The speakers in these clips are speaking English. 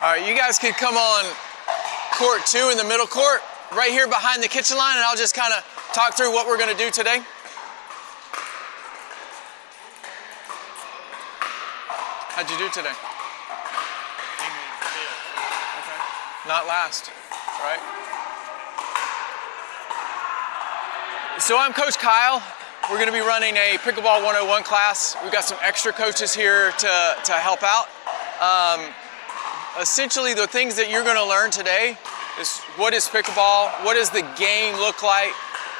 All right, you guys can come on court 2 in the middle court, right here behind the kitchen line, and I'll just kind of talk through what we're going to do today. How'd you do today? Okay. Not last, right? So I'm Coach Kyle. We're going to be running a Pickleball 101 class. We've got some extra coaches here to help out. Essentially, the things that you're going to learn today is what is pickleball, what does the game look like,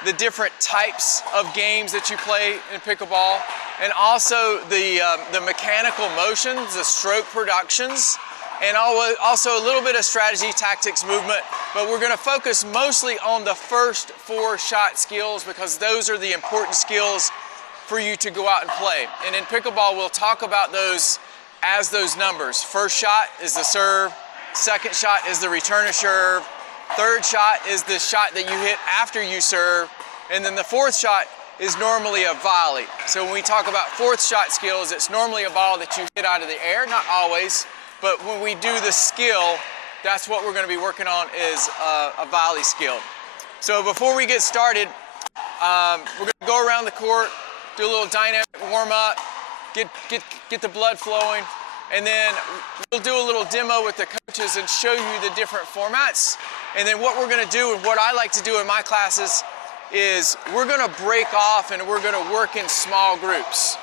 the different types of games that you play in pickleball, and also the mechanical motions, the stroke productions, and also a little bit of strategy, tactics, movement. But we're going to focus mostly on the first 4 shot skills because those are the important skills for you to go out and play. And in pickleball, we'll talk about those as those numbers. First shot is the serve, second shot is the return of serve, third shot is the shot that you hit after you serve, and then the fourth shot is normally a volley. So when we talk about fourth shot skills, it's normally a ball that you hit out of the air, not always, but when we do the skill, that's what we're going to be working on is a volley skill. So before we get started, we're going to go around the court, do a little dynamic warm up, get the blood flowing, and then we'll do a little demo with the coaches and show you the different formats. And then what we're going to do, and what I like to do in my classes, is we're going to break off and we're going to work in small groups.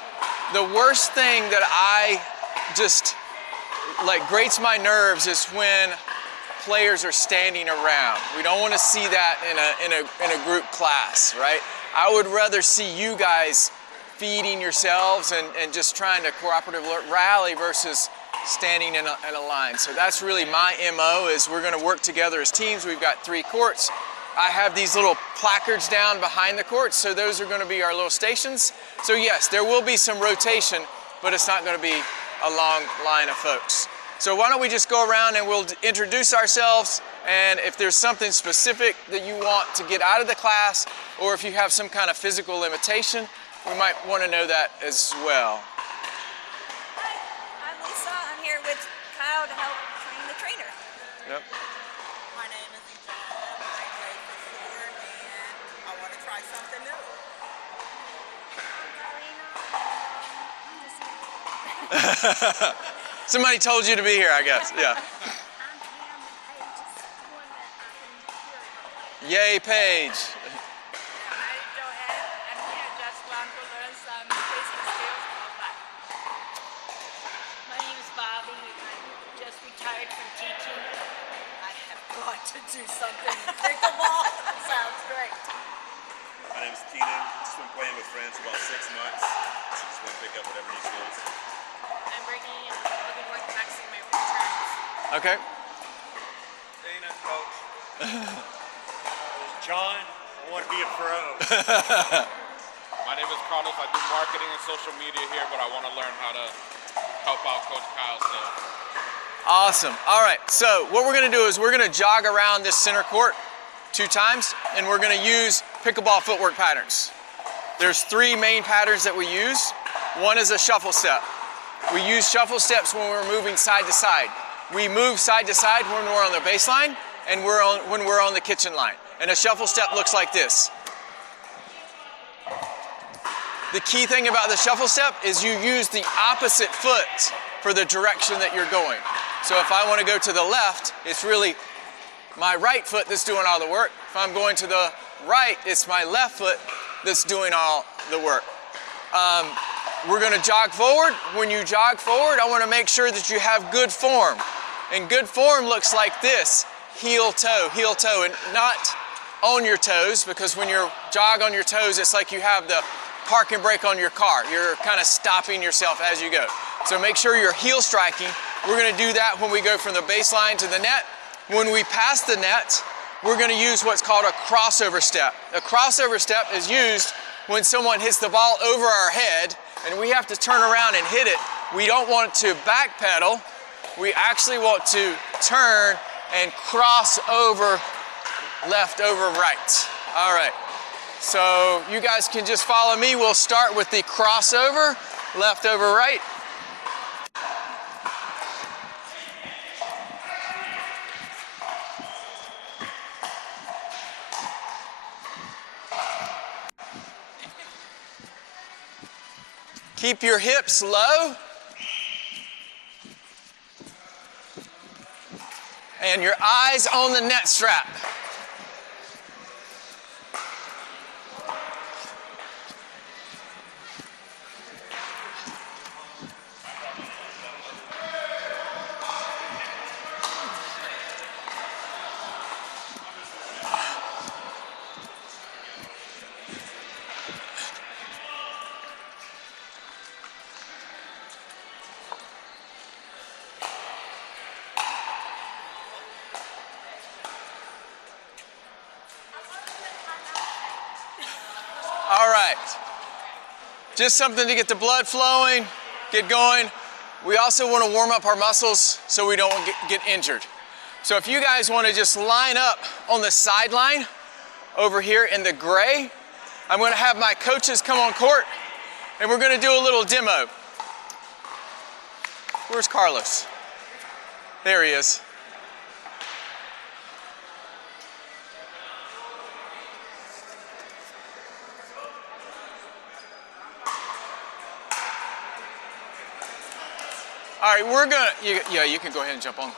The worst thing that I just grates my nerves is when players are standing around. We don't want to see that in a group class, right? I would rather see you guys feeding yourselves and just trying to cooperatively rally versus standing in a line. So that's really my MO, is we're going to work together as teams. We've got 3 courts. I have these little placards down behind the courts, so those are going to be our little stations. So yes, there will be some rotation, but it's not going to be a long line of folks. So why don't we just go around and we'll introduce ourselves, and if there's something specific that you want to get out of the class, or if you have some kind of physical limitation, we might want to know that as well. Hi, I'm Lisa. I'm here with Kyle to help train the trainer. Yep. My name is Yvonne. I play for Ford, and I want to try something new. Somebody told you to be here, I guess. Yeah. Yay, Paige. To do something in pickleball. Sounds great. My name is Keenan. Just been playing with friends for about 6 months. So just want to pick up whatever new skills. I'm Brittany, and I've been working practicing my returns. Okay. Dana, coach. John, I want to be a pro. My name is Carlos. I do marketing and social media here, but I want to learn how to help out Coach Kyle still. Awesome. All right, so what we're going to do is we're going to jog around this center court 2 times, and we're going to use pickleball footwork patterns. There's 3 main patterns that we use. One is a shuffle step. We use shuffle steps when we're moving side to side. We move side to side when we're on the baseline and when we're on the kitchen line. And a shuffle step looks like this. The key thing about the shuffle step is you use the opposite foot for the direction that you're going. So if I want to go to the left, it's really my right foot that's doing all the work. If I'm going to the right, it's my left foot that's doing all the work. We're going to jog forward. When you jog forward, I want to make sure that you have good form. And good form looks like this: heel toe, and not on your toes, because when you jog on your toes, it's like you have the park and brake on your car. You're kind of stopping yourself as you go. So make sure you're heel striking. We're going to do that when we go from the baseline to the net. When we pass the net, we're going to use what's called a crossover step. A crossover step is used when someone hits the ball over our head and we have to turn around and hit it. We don't want to backpedal. We actually want to turn and cross over left over right. All right. So you guys can just follow me. We'll start with the crossover, left over right. Keep your hips low. And your eyes on the net strap. All right. Just something to get the blood flowing, get going. We also want to warm up our muscles so we don't get injured. So if you guys want to just line up on the sideline over here in the gray, I'm going to have my coaches come on court and we're going to do a little demo. Where's Carlos? There he is. All right, you can go ahead and jump on.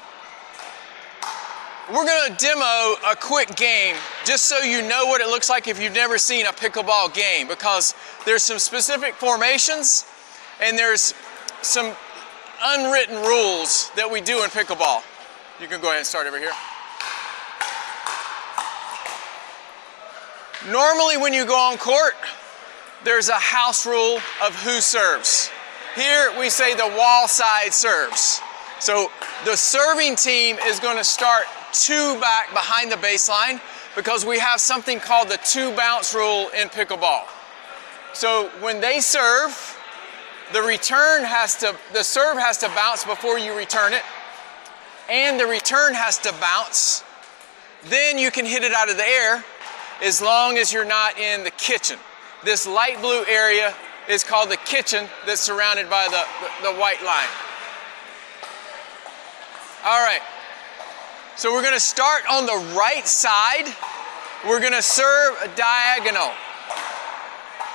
We're gonna demo a quick game just so you know what it looks like if you've never seen a pickleball game, because there's some specific formations and there's some unwritten rules that we do in pickleball. You can go ahead and start over here. Normally when you go on court, there's a house rule of who serves. Here we say the wall side serves. So the serving team is going to start 2 back behind the baseline because we have something called the 2 bounce rule in pickleball. So when they serve, the serve has to bounce before you return it, and the return has to bounce. Then you can hit it out of the air as long as you're not in the kitchen. This light blue area is called the kitchen that's surrounded by the white line. All right, so we're gonna start on the right side. We're gonna serve a diagonal.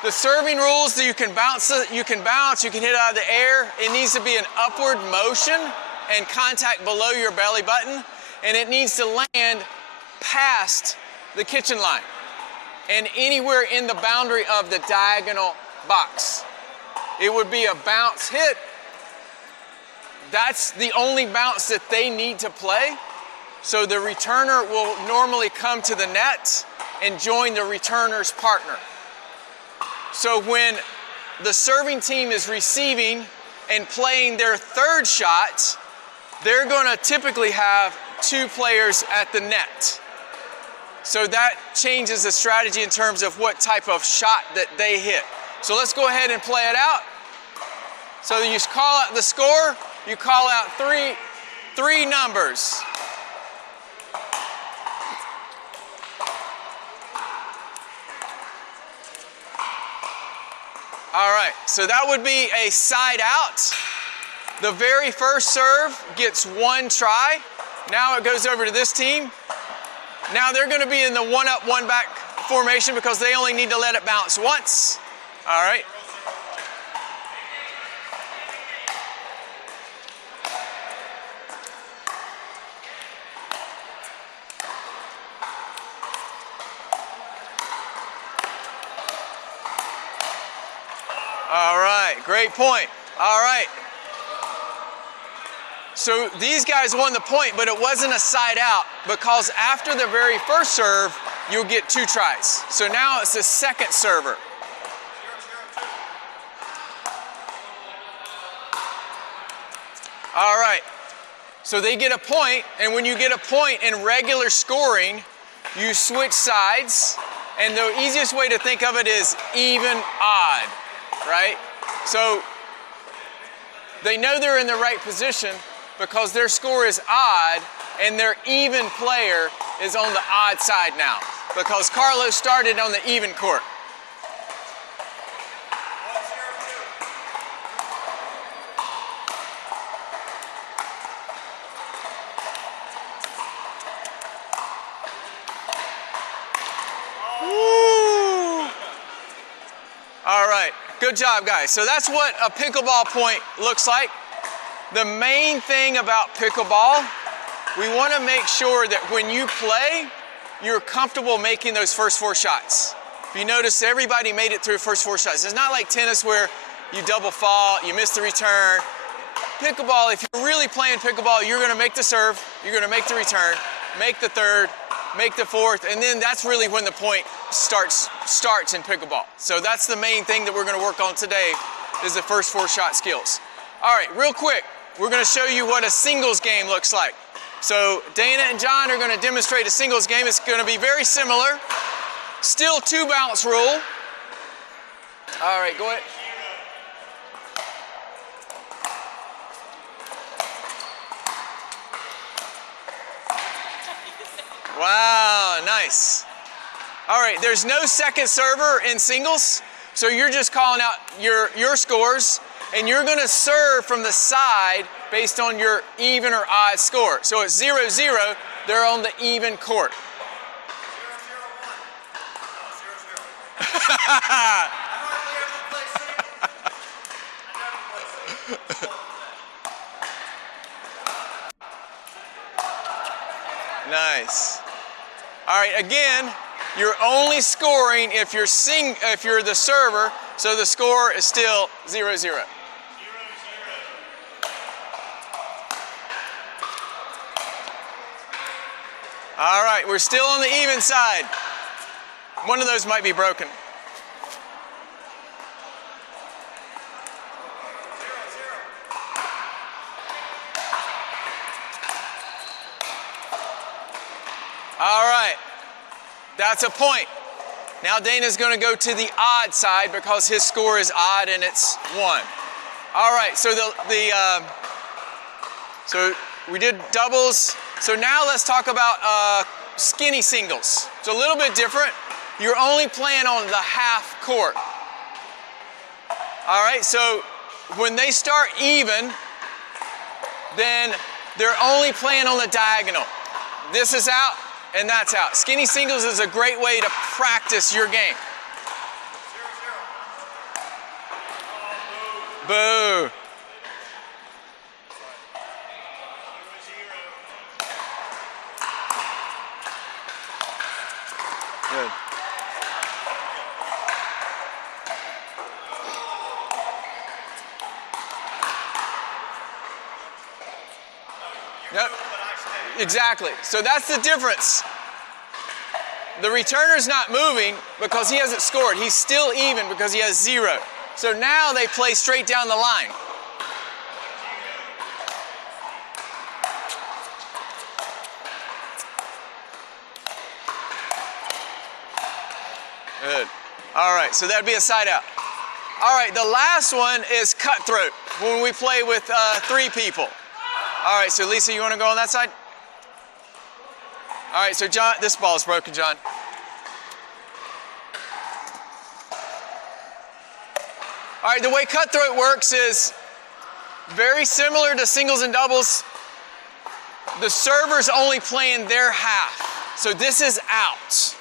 The serving rules that you can bounce, you can hit it out of the air. It needs to be an upward motion and contact below your belly button, and it needs to land past the kitchen line and anywhere in the boundary of the diagonal box. It would be a bounce hit. That's the only bounce that they need to play. So the returner will normally come to the net and join the returner's partner. So when the serving team is receiving and playing their third shot, they're going to typically have 2 players at the net. So that changes the strategy in terms of what type of shot that they hit. So let's go ahead and play it out. So you call out the score, you call out three numbers. All right, so that would be a side out. The very first serve gets 1 try. Now it goes over to this team. Now they're going to be in the 1 up, 1 back formation because they only need to let it bounce once. All right. All right, great point. All right. So these guys won the point, but it wasn't a side out because after the very first serve, you'll get 2 tries. So now it's the second server. All right, so they get a point, and when you get a point in regular scoring, you switch sides, and the easiest way to think of it is even, odd, right? So they know they're in the right position because their score is odd, and their even player is on the odd side now because Carlos started on the even court. All right, Good job, guys. So that's what a pickleball point looks like. The main thing about pickleball, we want to make sure that when you play, you're comfortable making those first 4 shots. If you notice, everybody made it through first 4 shots. It's not like tennis where you double fault, you miss the return. Pickleball, if you're really playing pickleball, you're going to make the serve, you're going to make the return, make the third, make the fourth, and then that's really when the point starts in pickleball. So that's the main thing that we're going to work on today is the first 4 shot skills. All right, real quick, we're going to show you what a singles game looks like. So Dana and John are going to demonstrate a singles game. It's going to be very similar. Still 2 bounce rule. All right, go ahead. Wow, nice. All right, there's no second server in singles, so you're just calling out your scores, and you're gonna serve from the side based on your even or odd score. So it's 0-0, they're on the even court. 0-0. Nice. All right, again, you're only scoring if you're the server, so the score is still 0-0. All right, we're still on the even side. One of those might be broken. All right, that's a point. Now Dana's gonna go to the odd side because his score is odd and it's 1. All right, so so we did doubles. So now let's talk about skinny singles. It's a little bit different. You're only playing on the half court. All right, so when they start even, then they're only playing on the diagonal. This is out and that's out. Skinny singles is a great way to practice your game. 0-0. Boo. Good. Yep. Exactly. So that's the difference. The returner's not moving because he hasn't scored. He's still even because he has 0. So now they play straight down the line. Good. All right, so that'd be a side out. All right, the last one is cutthroat, when we play with 3 people. All right, so Lisa, you want to go on that side? All right, so John, this ball is broken, John. All right, the way cutthroat works is very similar to singles and doubles. The server's only playing their half, so this is out.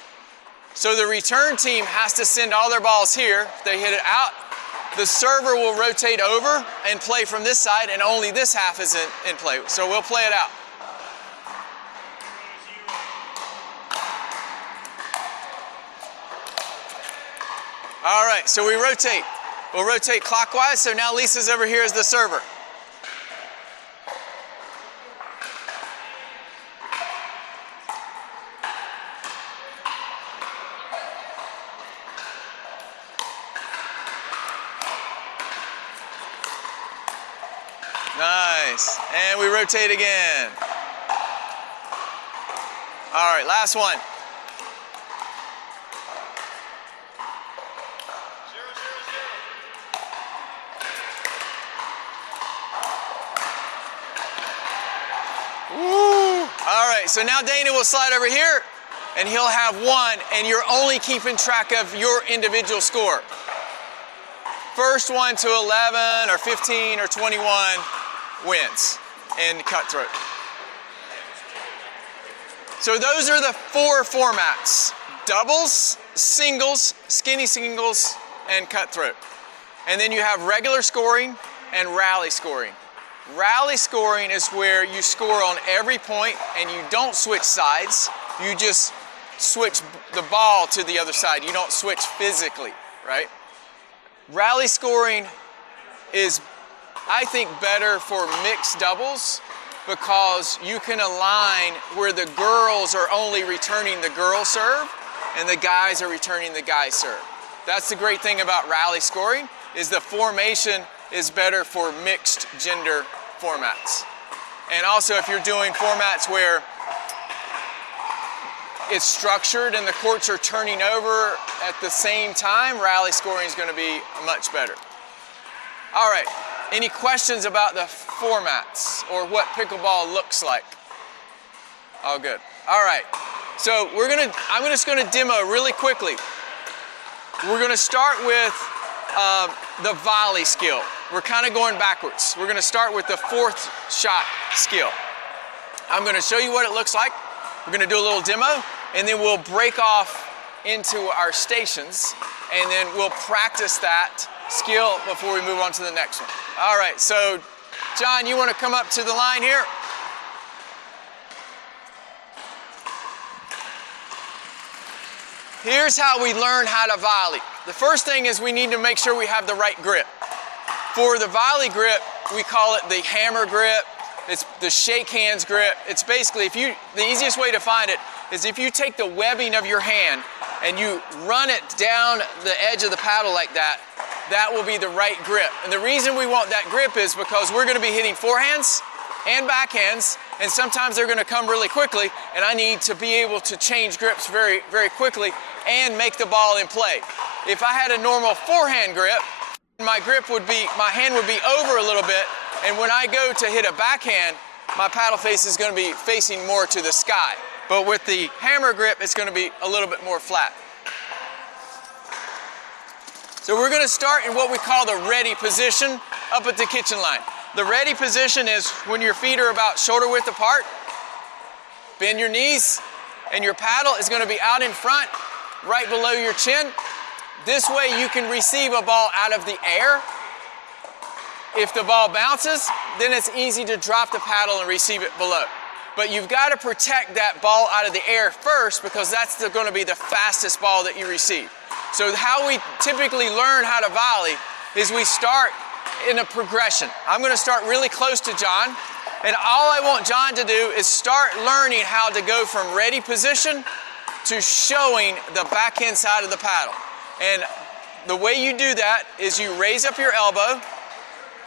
So the return team has to send all their balls here. If they hit it out, the server will rotate over and play from this side, and only this half is in play. So we'll play it out. All right, so we rotate. We'll rotate clockwise, so now Lisa's over here as the server. Nice, and we rotate again. All right, last one. 0-0. Woo! All right, so now Dana will slide over here, and he'll have 1, and you're only keeping track of your individual score. First one to 11 or 15 or 21 wins in cutthroat. So those are the 4 formats: doubles, singles, skinny singles, and cutthroat. And then you have regular scoring and rally scoring. Rally scoring is where you score on every point and you don't switch sides. You just switch the ball to the other side. You don't switch physically, right? Rally scoring is, I think, better for mixed doubles because you can align where the girls are only returning the girl serve and the guys are returning the guy serve. That's the great thing about rally scoring, is the formation is better for mixed gender formats. And also if you're doing formats where it's structured and the courts are turning over at the same time, rally scoring is going to be much better. All right, any questions about the formats or what pickleball looks like? All good. All right, so I'm just going to demo really quickly. We're going to start with the volley skill. We're kind of going backwards. We're going to start with the fourth shot skill. I'm going to show you what it looks like. We're going to do a little demo, and then we'll break off into our stations, and then we'll practice that skill before we move on to the next one. All right, so John, you want to come up to the line here? Here's how we learn how to volley. The first thing is we need to make sure we have the right grip. For the volley grip, we call it the hammer grip. It's the shake hands grip. It's basically, the easiest way to find it is if you take the webbing of your hand and you run it down the edge of the paddle like that, that will be the right grip. And the reason we want that grip is because we're going to be hitting forehands and backhands, and sometimes they're going to come really quickly, and I need to be able to change grips very, very quickly and make the ball in play. If I had a normal forehand grip, my hand would be over a little bit, and when I go to hit a backhand, my paddle face is going to be facing more to the sky. But with the hammer grip, it's going to be a little bit more flat. So we're going to start in what we call the ready position up at the kitchen line. The ready position is when your feet are about shoulder width apart. Bend your knees, and your paddle is going to be out in front, right below your chin. This way you can receive a ball out of the air. If the ball bounces, then it's easy to drop the paddle and receive it below. But you've got to protect that ball out of the air first because that's going to be the fastest ball that you receive. So how we typically learn how to volley is we start in a progression. I'm going to start really close to John, and all I want John to do is start learning how to go from ready position to showing the backhand side of the paddle. And the way you do that is you raise up your elbow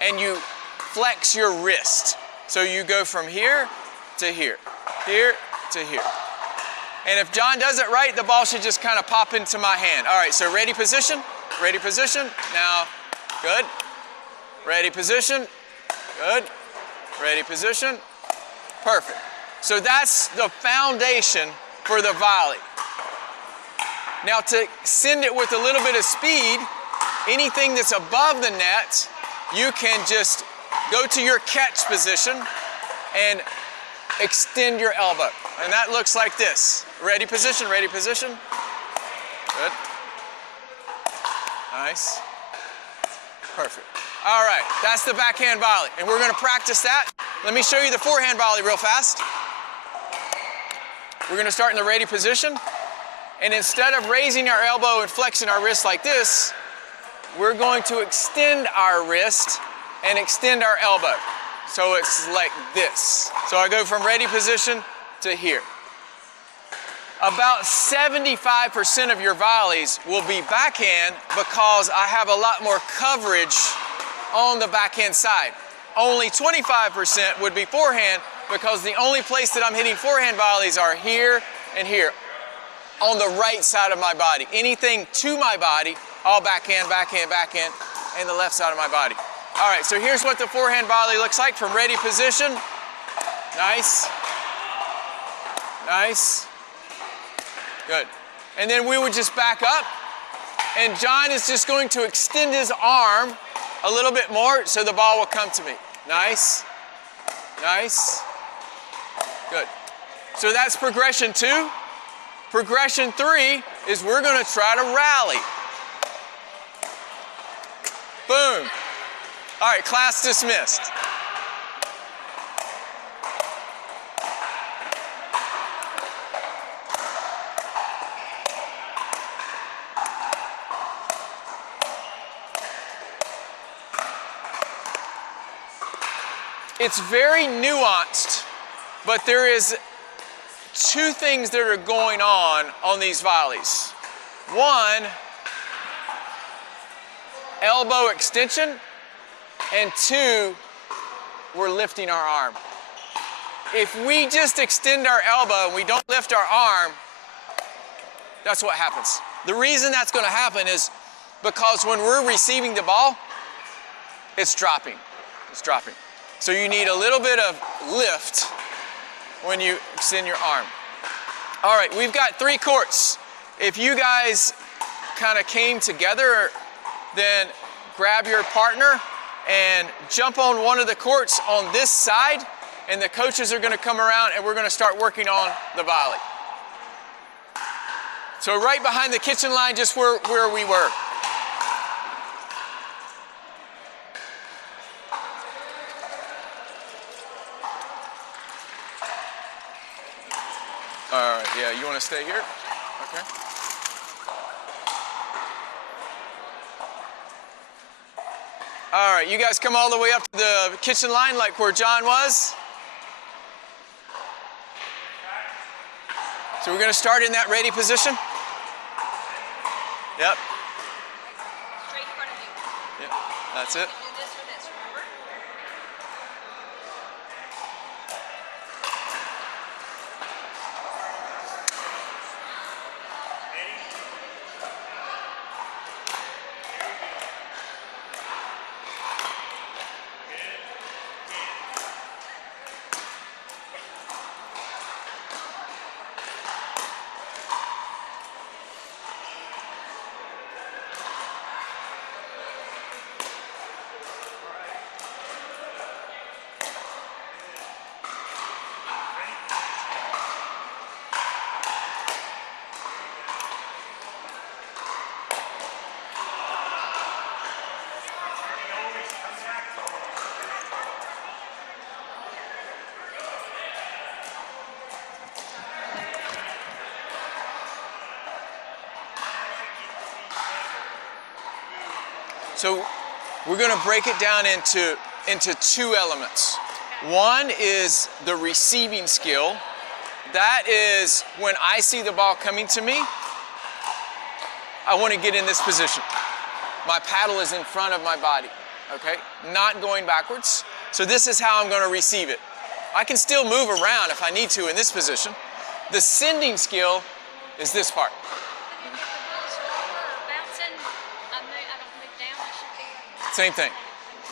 and you flex your wrist. So you go from here to here, here to here. And if John does it right, the ball should just kind of pop into my hand. All right, so ready position, now, good. Ready position, good. Ready position, perfect. So that's the foundation for the volley. Now to send it with a little bit of speed, anything that's above the net, you can just go to your catch position and extend your elbow. And that looks like this. Ready position, good. Nice, perfect. All right, that's the backhand volley, and we're gonna practice that. Let me show you the forehand volley real fast. We're gonna start in the ready position, and instead of raising our elbow and flexing our wrist like this, we're going to extend our wrist and extend our elbow. So it's like this. So I go from ready position to here. About 75% of your volleys will be backhand because I have a lot more coverage on the backhand side. Only 25% would be forehand because the only place that I'm hitting forehand volleys are here and here, on the right side of my body. Anything to my body, all backhand, backhand, backhand, and the left side of my body. All right, so here's what the forehand volley looks like from ready position. Nice. Nice. Good. And then we would just back up, and John is just going to extend his arm a little bit more so the ball will come to me. Nice. Nice. Good. So that's progression 2. Progression 3 is we're going to try to rally. Boom. All right, class dismissed. It's very nuanced, but there is two things that are going on these volleys. One, elbow extension, and two, we're lifting our arm. If we just extend our elbow and we don't lift our arm, that's what happens. The reason that's going to happen is because when we're receiving the ball, it's dropping. It's dropping. So you need a little bit of lift when you extend your arm. All right, we've got 3 courts. If you guys kind of came together, then grab your partner and jump on one of the courts on this side, and the coaches are going to come around and we're going to start working on the volley. So right behind the kitchen line, just where we were. All right, yeah, you want to stay here? Okay. All right, you guys come all the way up to the kitchen line like where John was. So we're going to start in that ready position. Yep. Straight in front of you. Yep, that's it. Do this or this, remember? So we're going to break it down into 2 elements. One is the receiving skill. That is when I see the ball coming to me, I want to get in this position. My paddle is in front of my body, okay? Not going backwards. So this is how I'm going to receive it. I can still move around if I need to in this position. The sending skill is this part. Same thing.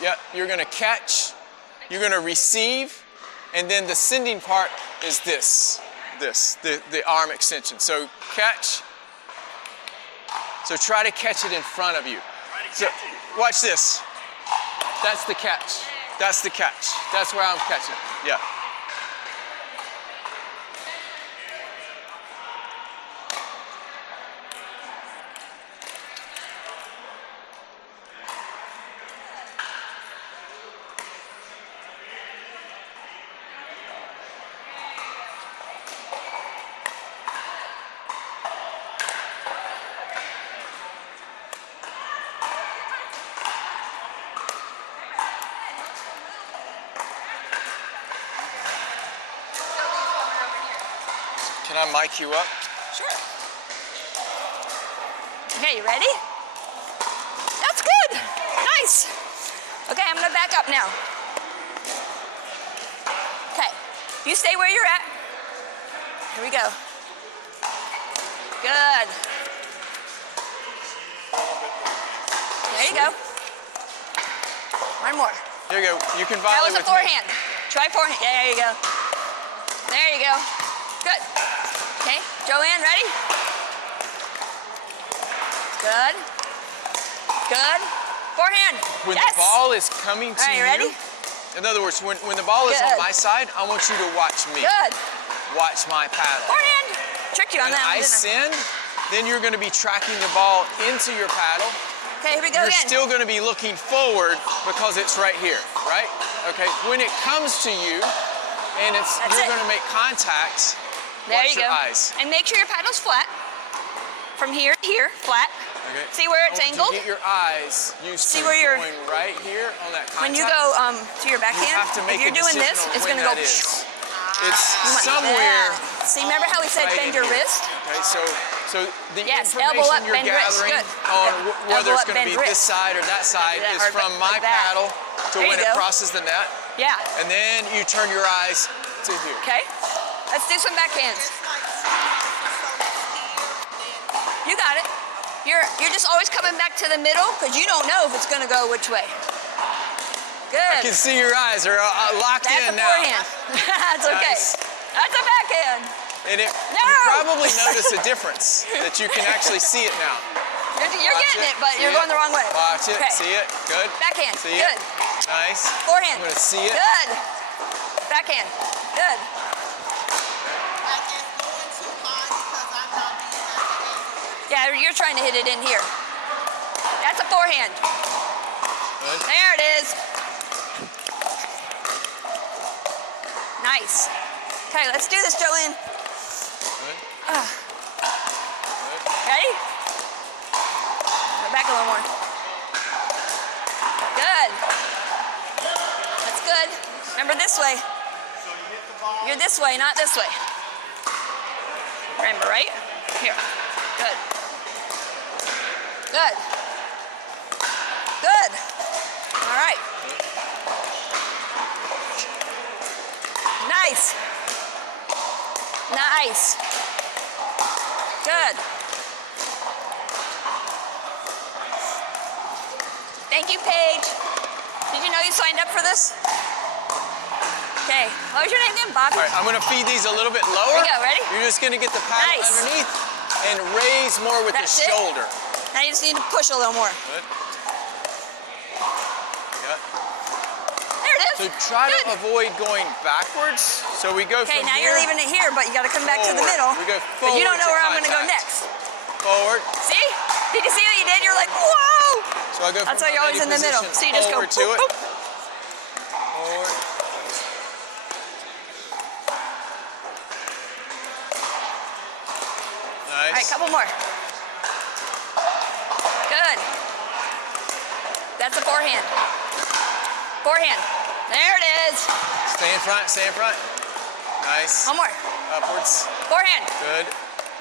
Yeah, you're going to catch, you're going to receive, and then the sending part is the arm extension. So catch. So try to catch it in front of you. So watch this. That's the catch. That's the catch. That's where I'm catching. Yeah. Can I mic you up? Sure. Okay, you ready? That's good. Nice. Okay, I'm gonna back up now. Okay, you stay where you're at. Here we go. Good. There you go. One more. Here you go. You can That volley was a with me. forehand. Try forehand. Yeah, there you go. There you go. Good. Okay, Joanne, ready? Good. Good. Forehand. When Yes. the ball is coming to All right, you ready? in other words, when the ball is on Good. my side, I want you to watch me. Good. Watch my paddle. Forehand. Tricked you on When that one, I didn't I? send, then you're going to be tracking the ball into your paddle, Okay, here we go you're again. still gonna be looking forward because it's right here, right? Okay, when it comes to you and That's you're it. gonna make contact, There watch you your go. eyes. And make sure your paddle's flat. From here to here, flat. Okay. See where it's I want angled? you to get your eyes used See to where you're- going right here on that contact. When you go to your you backhand, have to make if you're a doing decision this, on it's when gonna go. that is. It's Like somewhere. that. See, remember how we said right bend in your here. wrist? Okay, so the Yes, information elbow up, you're bend wrist. gathering Good. on whether Elbow it's up, going to bend be this wrist. side or that side that, is or from my like that. paddle to There when you it go. crosses the net, Yeah. and then you turn your eyes to here. Okay. Let's do some backhands. It's like here, You got it. You're just always coming back to the middle because you don't know if it's gonna go which way. I can Good. see your eyes are locked That's a in now. forehand. That's okay. Nice. That's a backhand. And you No! probably notice a difference that you can actually see it now. You're Watch getting it, but see you're going the wrong way. Watch it, Okay. see it, good. Backhand. See Good. it, nice. Forehand. I'm gonna see it. Good. Backhand. Good. like it's going too high because I'm not being as angry. Yeah, you're trying to hit it in here. That's a forehand. Good. There it is. Nice. Okay, let's do this, Joanne. Good. Ready? Go back a little more. Good. That's good. Remember this way. You're this way, not this way. Remember, right? Here. Good. Good. Good. All right. Nice. Nice. Good. Thank you, Paige. Did you know you signed up for this? Okay. What was your name again, Bobby? All right, I'm gonna feed these a little bit lower. Here we go, ready? You're just gonna get the paddle Nice. underneath and raise more with That's the it? shoulder. Now you just need to push a little more. Good. Yeah. There it is. So try Good. to avoid going backwards. So we go Okay, from now here, you're leaving it here, but you got to come back to the forward. middle. We go But you don't forward know to where I'm going to go contact. next. forward. See? Did you see what you did? You're like, whoa! So I go from That's why you're always in ready the middle. position So you just go forward to boop, it. boop. Forward. Nice. All right, couple more. Good. That's a forehand. Forehand. There it is. Stay in front, stay in front. Nice. One more. Upwards. Forehand. Good.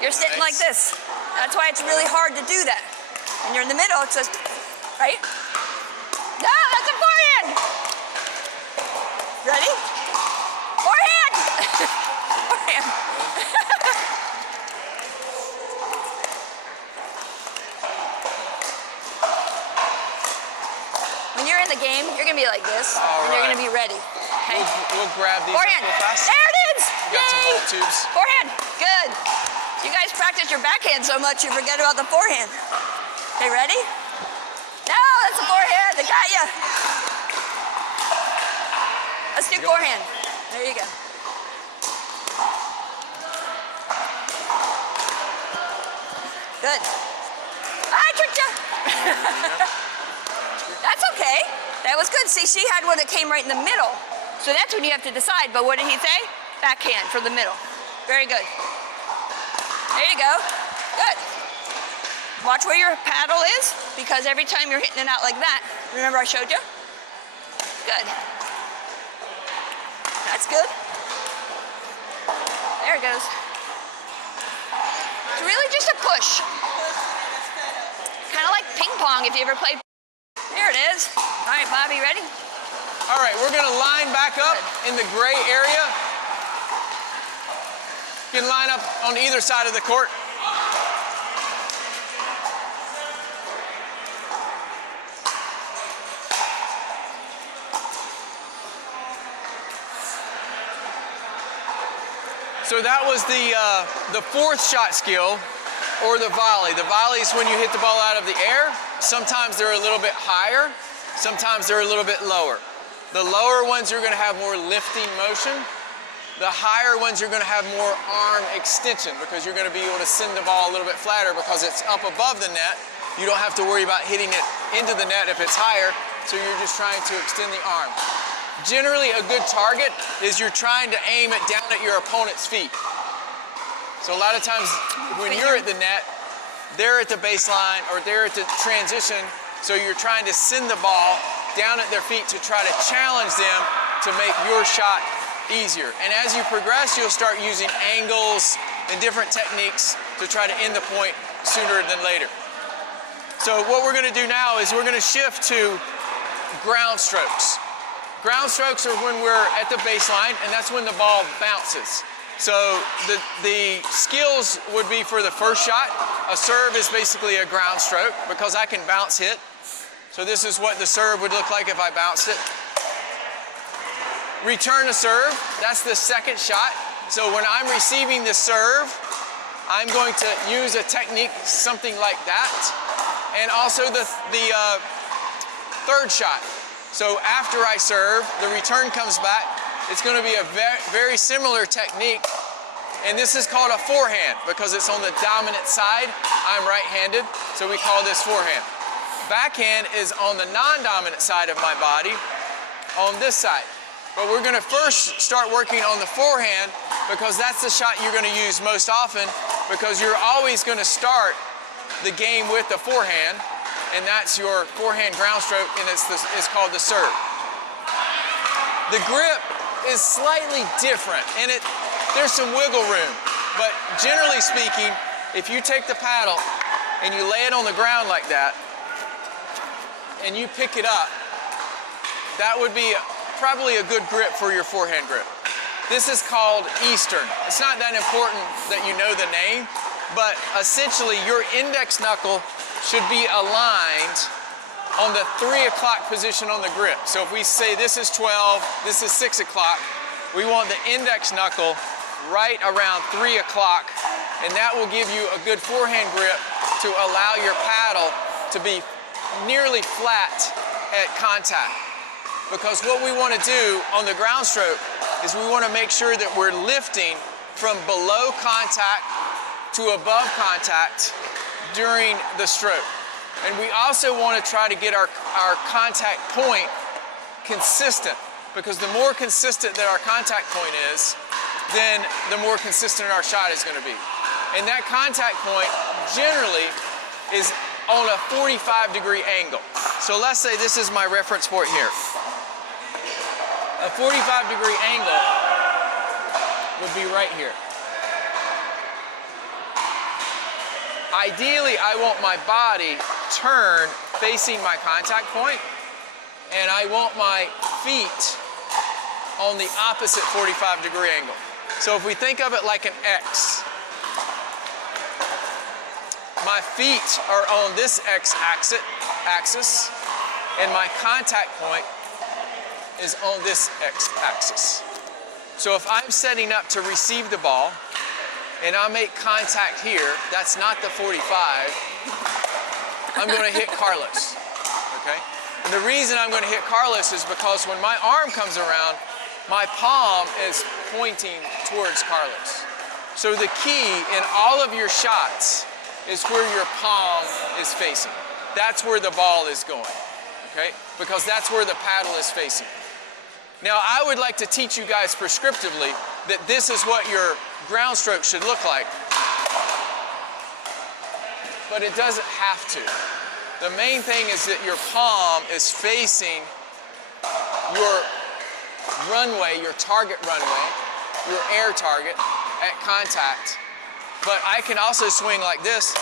You're sitting like Nice. this. That's why it's really hard to do that. When you're in the middle, it says, right? No, that's a forehand. Ready? Forehand. Forehand. When you're in the game, you're gonna be like this, All and you're right. gonna be ready. Okay? We'll grab these Forehand. real fast. There it is. We got some Yay. ball tubes. Forehand. Good. You guys practice your backhand so much you forget about the forehand. Okay, ready? No, that's a forehand. I got you. Let's do forehand. There you go. Good. I tricked you. That's okay. That was good. See, she had one that came right in the middle. So that's when you have to decide. But what did he say? Backhand for the middle. Very good. There you go. Good. Watch where your paddle is, because every time you're hitting it out like that, remember I showed you? Good. That's good. There it goes. It's really just a push. Kind of like ping pong if you ever played. There it is. All right, Bobby, ready? All right, we're gonna line back up in the gray area. You can line up on either side of the court. So that was the fourth shot skill, or the volley. The volley is when you hit the ball out of the air. Sometimes they're a little bit higher, sometimes they're a little bit lower. The lower ones, you're gonna have more lifting motion. The higher ones, you're going to have more arm extension because you're going to be able to send the ball a little bit flatter because it's up above the net. You don't have to worry about hitting it into the net if it's higher, so you're just trying to extend the arm. Generally, a good target is you're trying to aim it down at your opponent's feet. So a lot of times when you're at the net, they're at the baseline or they're at the transition, so you're trying to send the ball down at their feet to try to challenge them to make your shot easier. And as you progress, you'll start using angles and different techniques to try to end the point sooner than later. So what we're going to do now is we're going to shift to ground strokes. Ground strokes are when we're at the baseline, and that's when the ball bounces. So the skills would be for the first shot. A serve is basically a ground stroke because I can bounce hit. So this is what the serve would look like if I bounced it. Return a serve, that's the second shot. So when I'm receiving the serve, I'm going to use a technique something like that. And also the third shot. So after I serve, the return comes back. It's going to be a very similar technique. And this is called a forehand because it's on the dominant side. I'm right-handed, so we call this forehand. Backhand is on the non-dominant side of my body, on this side. But we're going to first start working on the forehand because that's the shot you're going to use most often because you're always going to start the game with the forehand, and that's your forehand ground stroke, and it's called the serve. The grip is slightly different, and there's some wiggle room. But generally speaking, if you take the paddle and you lay it on the ground like that, and you pick it up, that would be probably a good grip for your forehand grip. This is called Eastern. It's not that important that you know the name, but essentially your index knuckle should be aligned on the 3 o'clock position on the grip. So if we say this is 12, this is 6 o'clock, we want the index knuckle right around 3 o'clock, and that will give you a good forehand grip to allow your paddle to be nearly flat at contact. Because what we want to do on the ground stroke is we want to make sure that we're lifting from below contact to above contact during the stroke. And we also want to try to get our contact point consistent, because the more consistent that our contact point is, then the more consistent our shot is going to be. And that contact point generally is on a 45-degree angle. So let's say this is my reference point here. A 45-degree angle would be right here. Ideally, I want my body turned facing my contact point, and I want my feet on the opposite 45-degree angle. So if we think of it like an X, my feet are on this X axis, and my contact point is on this X axis. So if I'm setting up to receive the ball, and I make contact here, that's not the 45, I'm going to hit Carlos, okay? And the reason I'm going to hit Carlos is because when my arm comes around, my palm is pointing towards Carlos. So the key in all of your shots is where your palm is facing. That's where the ball is going, okay? Because that's where the paddle is facing. Now, I would like to teach you guys prescriptively that this is what your ground stroke should look like, but it doesn't have to. The main thing is that your palm is facing your runway, your target runway, your air target at contact. But I can also swing like this,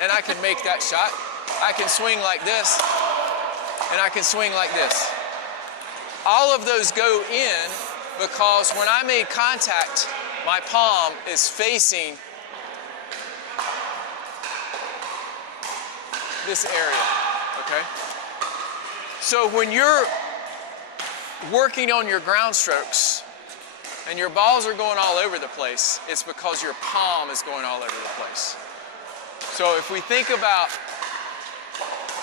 and I can make that shot. I can swing like this, and I can swing like this. All of those go in because when I made contact, my palm is facing this area, okay? So when you're working on your ground strokes and your balls are going all over the place, it's because your palm is going all over the place. So if we think about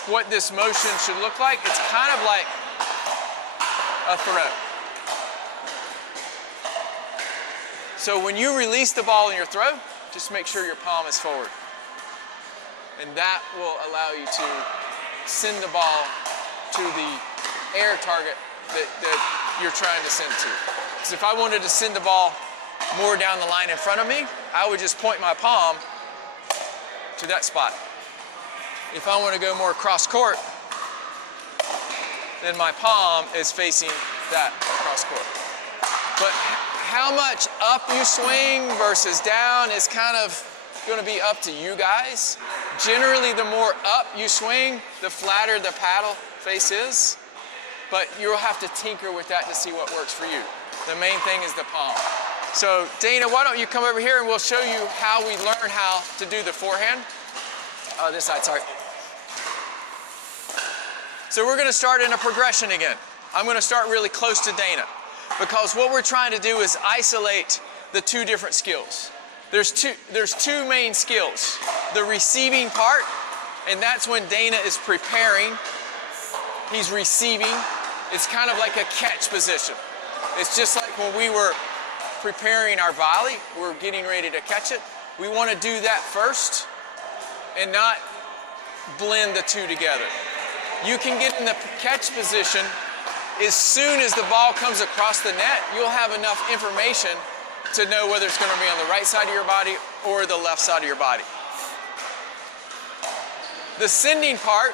what this motion should look like, it's kind of like a throw. So when you release the ball in your throw, just make sure your palm is forward. And that will allow you to send the ball to the air target that you're trying to send to. So if I wanted to send the ball more down the line in front of me, I would just point my palm to that spot. If I want to go more cross court, then my palm is facing that cross court. But how much up you swing versus down is kind of going to be up to you guys. Generally, the more up you swing, the flatter the paddle face is. But you'll have to tinker with that to see what works for you. The main thing is the palm. So Dana, why don't you come over here and we'll show you how we learn how to do the forehand. Oh, this side, sorry. So we're going to start in a progression again. I'm going to start really close to Dana because what we're trying to do is isolate the two different skills. There's two main skills. The receiving part, and that's when Dana is preparing. He's receiving. It's kind of like a catch position. It's just like when we were preparing our volley, we're getting ready to catch it. We want to do that first and not blend the two together. You can get in the catch position as soon as the ball comes across the net. You'll have enough information to know whether it's going to be on the right side of your body or the left side of your body. The sending part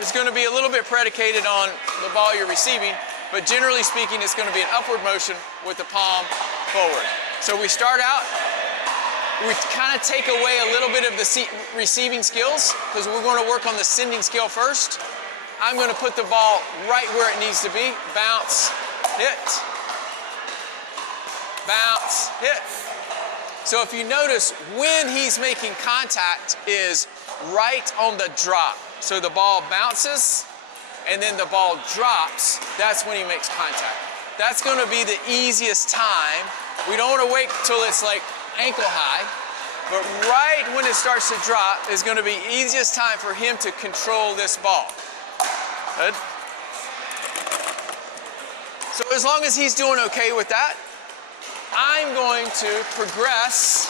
is going to be a little bit predicated on the ball you're receiving, but generally speaking, it's going to be an upward motion with the palm forward. So we start out, we kind of take away a little bit of the receiving skills because we're going to work on the sending skill first. I'm going to put the ball right where it needs to be. Bounce, hit. Bounce, hit. So if you notice, when he's making contact is right on the drop. So the ball bounces and then the ball drops. That's when he makes contact. That's going to be the easiest time. We don't want to wait till it's like ankle high, but right when it starts to drop is going to be easiest time for him to control this ball. Good. So as long as he's doing okay with that, I'm going to progress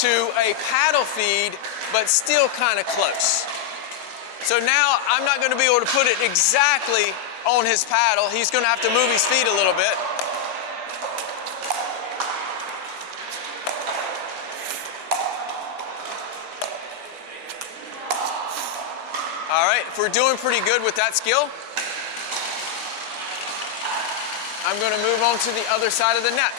to a paddle feed, but still kind of close. So now I'm not going to be able to put it exactly on his paddle. He's going to have to move his feet a little bit. All right, if we're doing pretty good with that skill, I'm going to move on to the other side of the net.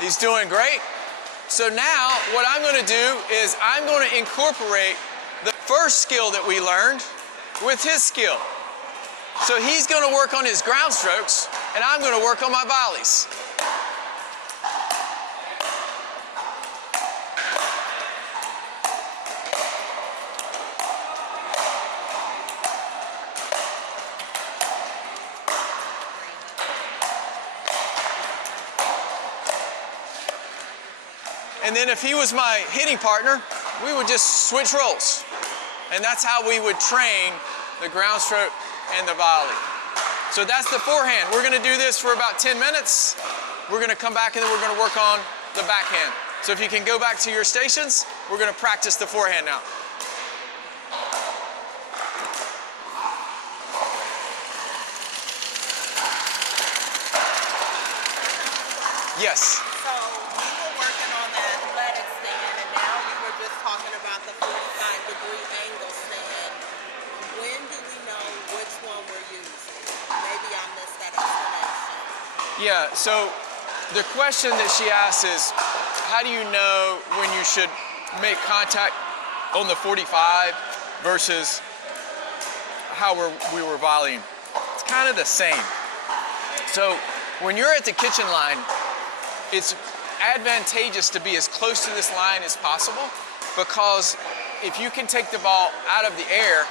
He's doing great. So now what I'm going to do is I'm going to incorporate the first skill that we learned with his skill. So he's going to work on his ground strokes and I'm going to work on my volleys. And then if he was my hitting partner, we would just switch roles. And that's how we would train the ground stroke and the volley. So that's the forehand. We're going to do this for about 10 minutes. We're going to come back and then we're going to work on the backhand. So if you can go back to your stations, we're going to practice the forehand now. Yes. So we were working on the athletic stand, and now we were just talking about the 45-degree angle stand. When do we know which one we're using? Maybe I missed that explanation. Yeah, so the question that she asks is, how do you know when you should make contact on the 45 versus how we were volleying? It's kind of the same. So when you're at the kitchen line, it's advantageous to be as close to this line as possible because if you can take the ball out of the air,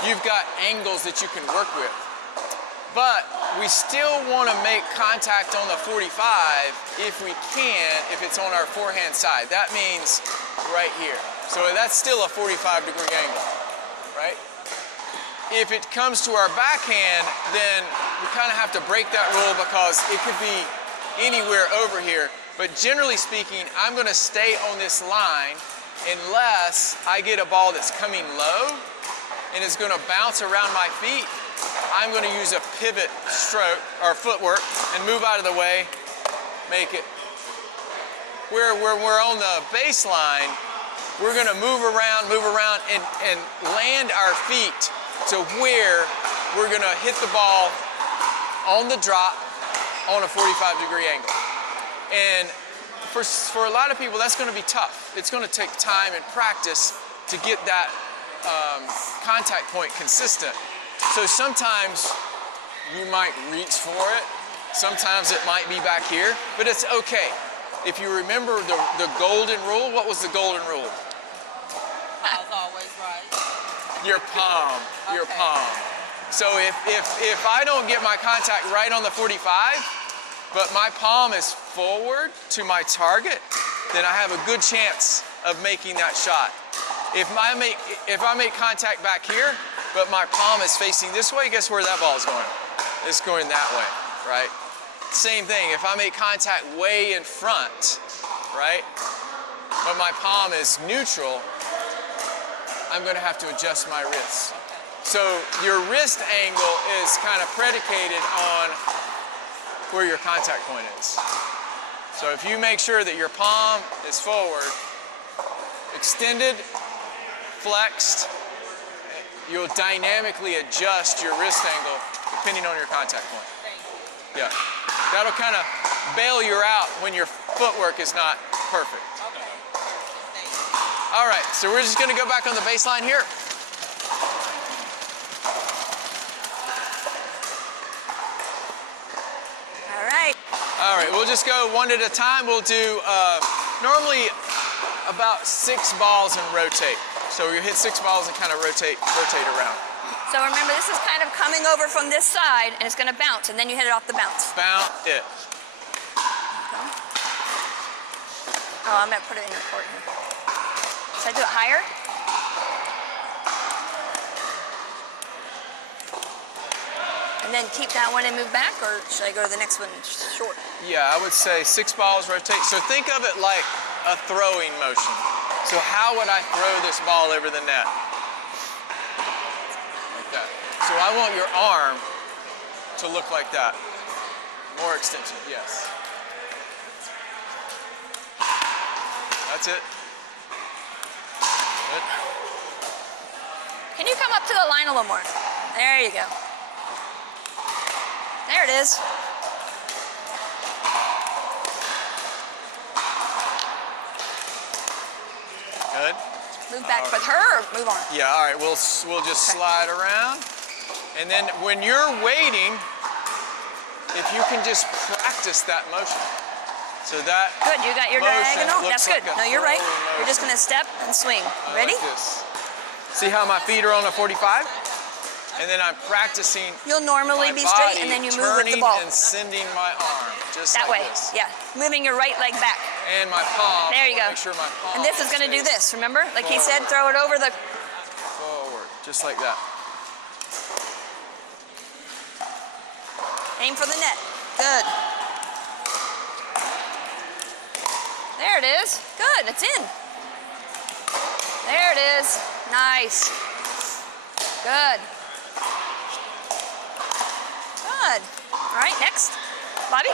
you've got angles that you can work with. But we still want to make contact on the 45 if we can, if it's on our forehand side. That means right here. So that's still a 45-degree angle, right? if it comes to our backhand, then we kind of have to break that rule because it could be anywhere over here. But generally speaking, I'm going to stay on this line unless I get a ball that's coming low and is going to bounce around my feet. I'm going to use a pivot stroke or footwork and move out of the way, make it. Where we're on the baseline, we're going to move around and land our feet to where we're going to hit the ball on the drop on a 45-degree angle. And for a lot of people, that's going to be tough. It's going to take time and practice to get that contact point consistent. So sometimes you might reach for it. Sometimes it might be back here, but it's okay. If you remember the golden rule, what was the golden rule? Ball's always right. Your palm, your Okay. palm. So if I don't get my contact right on the 45, but my palm is forward to my target, then I have a good chance of making that shot. If I make contact back here, but my palm is facing this way, guess where that ball is going? It's going that way, right? Same thing, if I make contact way in front, right, but my palm is neutral, I'm going to have to adjust my wrist. So your wrist angle is kind of predicated on where your contact point is. So if you make sure that your palm is forward, extended, flexed, you'll dynamically adjust your wrist angle depending on your contact point. Yeah. That'll kind of bail you out when your footwork is not perfect. Okay. All right, so we're just gonna go back on the baseline here. All right. All right, we'll just go one at a time. We'll do normally about 6 balls and rotate. So you hit 6 balls and kind of rotate around. So remember, this is kind of coming over from this side, and it's going to bounce, and then you hit it off the bounce. Bounce it. Okay. Oh, I'm going to put it in the court here. Should I do it higher? And then keep that one and move back, or should I go to the next one short? Yeah, I would say 6 balls rotate. So think of it like a throwing motion. So how would I throw this ball over the net? So I want your arm to look like that. More extension, yes. That's it. Good. Can you come up to the line a little more? There you go. There it is. Good. Move back with her or move on? Yeah, all right, we'll just slide around. And then when you're waiting, if you can just practice that motion. So that Good, you got your motion diagonal. looks That's good. like a No, you're right. throwing You're just motion. gonna step and swing. I Ready? like this. See how my feet are on a 45? And then I'm practicing You'll normally my be straight, body and then you move with the turning ball. and sending my arm, just That like way. this. Yeah. Moving your right leg back. And my palm. There you I go. wanna Make sure my palm And this is gonna do stays this, remember? Like he said, forward. throw it over the. Forward, just like that. Aim for the net. Good. There it is. Good, it's in. There it is. Nice. Good. Good. All right, next. Bobby?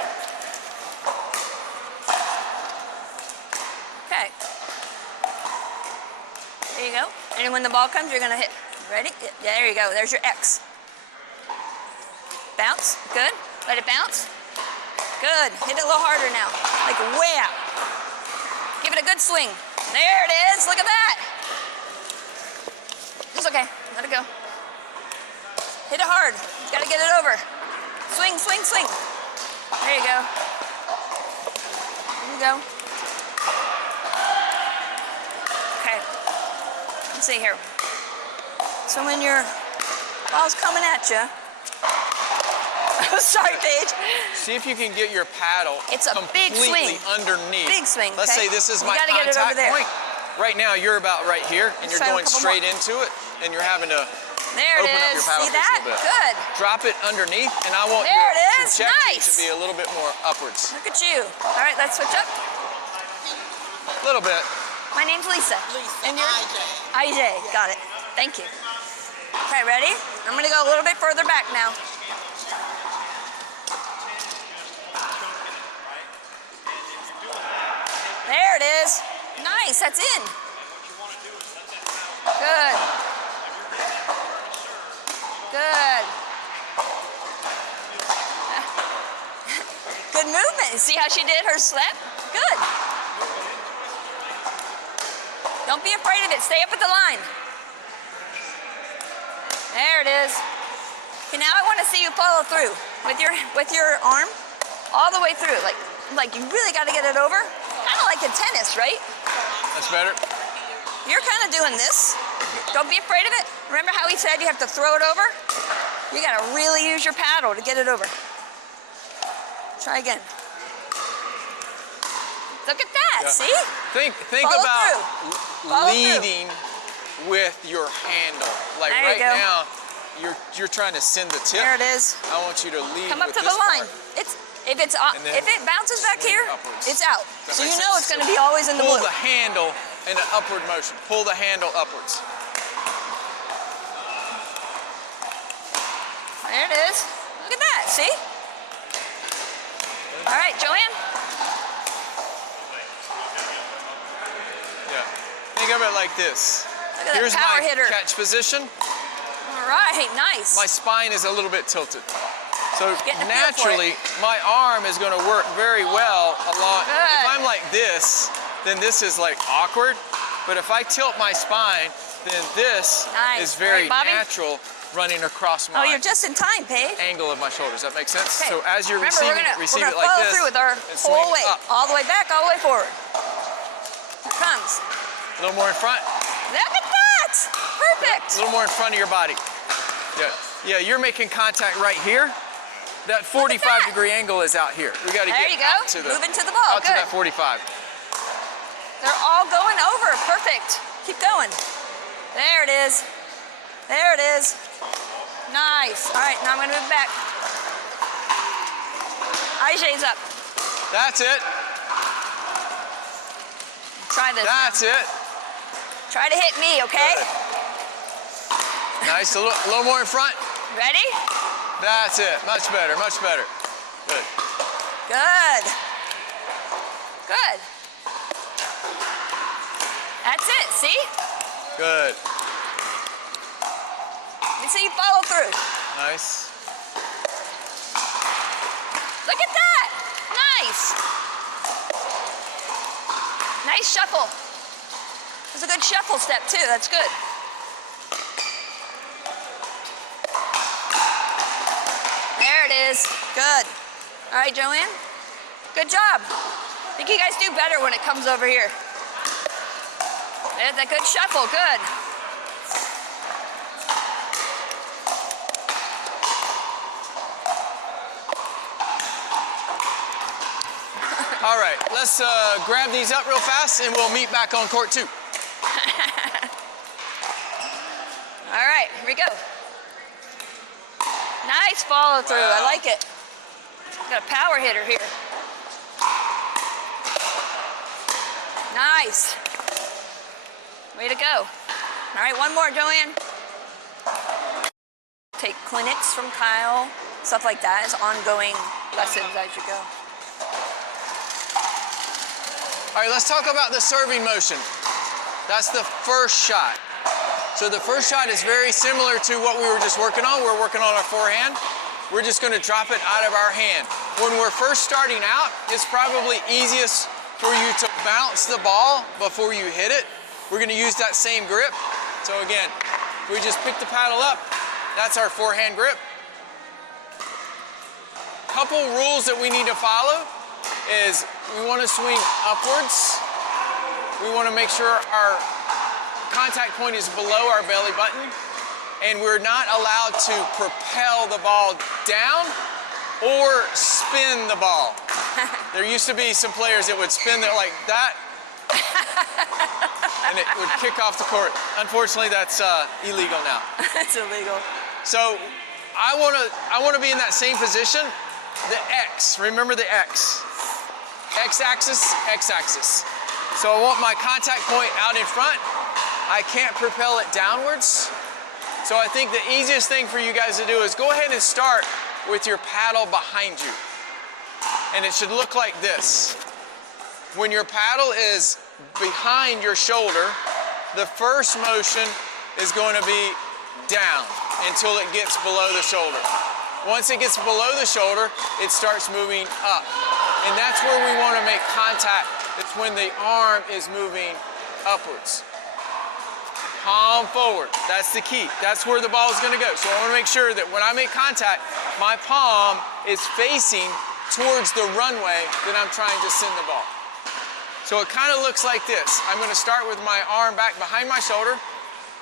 Okay. There you go. And when the ball comes, you're gonna hit. Ready? Yeah, there you go. There's your X. Bounce. Good. Let it bounce. Good. Hit it a little harder now. Like way out. Give it a good swing. There it is. Look at that. It's okay. Let it go. Hit it hard. You gotta get it over. Swing, swing, swing. There you go. There you go. Okay. Let's see here. So when your ball's coming at you, sorry, Paige. See if you can get your paddle It's a big completely swing. underneath. Big swing, Let's okay? say this is You my gotta get it contact over there. point. Right now, you're about right here, and Let's you're try a going couple straight more. into it, and you're having to There it Open up is. your paddle See just that? a little bit. Good. Drop it underneath, and I want There it your is. trajectory Nice. to be a little bit more upwards. Look at you. All right, let's switch up. A little bit. My name's Lisa. Lisa, And you're? IJ. IJ. Got it. Thank you. Okay, ready? I'm gonna go a little bit further back now. There it is. Nice, that's in. Good. Good. Good movement. See how she did her slip? Good. Don't be afraid of it. Stay up at the line. There it is. Okay, now I want to see you follow through with your arm all the way through. Like you really got to get it over. Kind of like in tennis, right? That's better. You're kind of doing this. Don't be afraid of it. Remember how he said you have to throw it over? You got to really use your paddle to get it over. Try again. Look at that, Yeah. see? Think Follow about Follow leading with your handle. Like There you right go. now, you're trying to send the tip. There it is. I want you to lead Come up with to this the line. part. If then it bounces back swing here, upwards. it's out. Does that So make you know sense? it's going to be always in the Pull blue. the handle in an upward motion. Pull the handle upwards. There it is. Look at that, see? All right, Joanne. Yeah. Think of it like this. Look at Here's that power my hitter. catch position. All right, nice. My spine is a little bit tilted. So Getting a feel for naturally, my arm is going to work very well along. Good. If I'm like this, then this is like awkward. But if I tilt my spine, then this Nice. is very All right, Bobby? natural running across Oh, my you're just in time, Paige. angle of my shoulders. That makes sense? Okay. So as you're Remember, receive we're it gonna like follow this, through with our and swing whole weight, up. all the way back, all the way forward. Here it comes. A little more in front. Look at that! Perfect. A little more in front of your body. Yeah, yeah. You're making contact right here. That 45-degree angle is out here. We got to There get you go. out to the Moving to the ball. out to Good. that 45. They're all going over. Perfect. Keep going. There it is. There it is. Nice. All right, now I'm going to move back. IJ's up. That's it. Try this. That's it. Try to hit me, okay? Good. Nice. A little more in front. Ready? That's it. Much better. Much better. Good. Good. Good. That's it. See? Good. Let me see you follow through. Nice. Look at that. Nice. Nice shuffle. There's a good shuffle step too. That's good. There it is. Good. All right, Joanne. Good job. I think you guys do better when it comes over here. There's a good shuffle. Good. All right. Let's grab these up real fast, and we'll meet back on court 2. All right, here we go. Nice follow through. I like it. Got a power hitter here. Nice. Way to go. All right, one more, Joanne. Take clinics from Kyle, stuff like that as ongoing lessons as you go. All right, let's talk about the serving motion. That's the first shot. So the first shot is very similar to what we were just working on. We're working on our forehand. We're just going to drop it out of our hand. When we're first starting out, it's probably easiest for you to bounce the ball before you hit it. We're going to use that same grip. So again, if we just pick the paddle up, that's our forehand grip. Couple rules that we need to follow is we want to swing upwards. We want to make sure our contact point is below our belly button, and we're not allowed to propel the ball down or spin the ball. There used to be some players that would spin it like that. and it would kick off the court. Unfortunately, that's illegal now. That's illegal. So I want to be in that same position. The X, remember the X. X-axis, X-axis. So I want my contact point out in front. I can't propel it downwards. So I think the easiest thing for you guys to do is go ahead and start with your paddle behind you. And it should look like this. When your paddle is behind your shoulder, the first motion is going to be down until it gets below the shoulder. Once it gets below the shoulder, it starts moving up. And that's where we want to make contact. It's when the arm is moving upwards. Palm forward, that's the key. That's where the ball is going to go. So I want to make sure that when I make contact, my palm is facing towards the runway that I'm trying to send the ball. So it kind of looks like this. I'm going to start with my arm back behind my shoulder.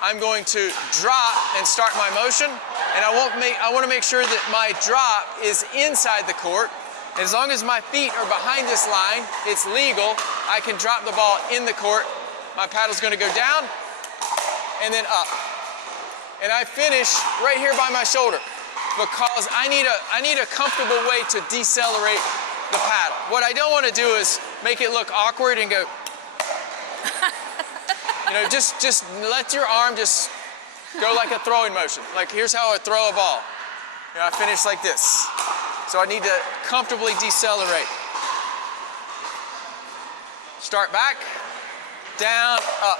I'm going to drop and start my motion, and I want to make sure that my drop is inside the court. As long as my feet are behind this line, it's legal. I can drop the ball in the court. My paddle's going to go down and then up. And I finish right here by my shoulder because I need a comfortable way to decelerate the paddle. What I don't want to do is make it look awkward and go, you know, just let your arm just go like a throwing motion. Like here's how I throw a ball. You know, I finish like this. So I need to comfortably decelerate. Start back, down, up.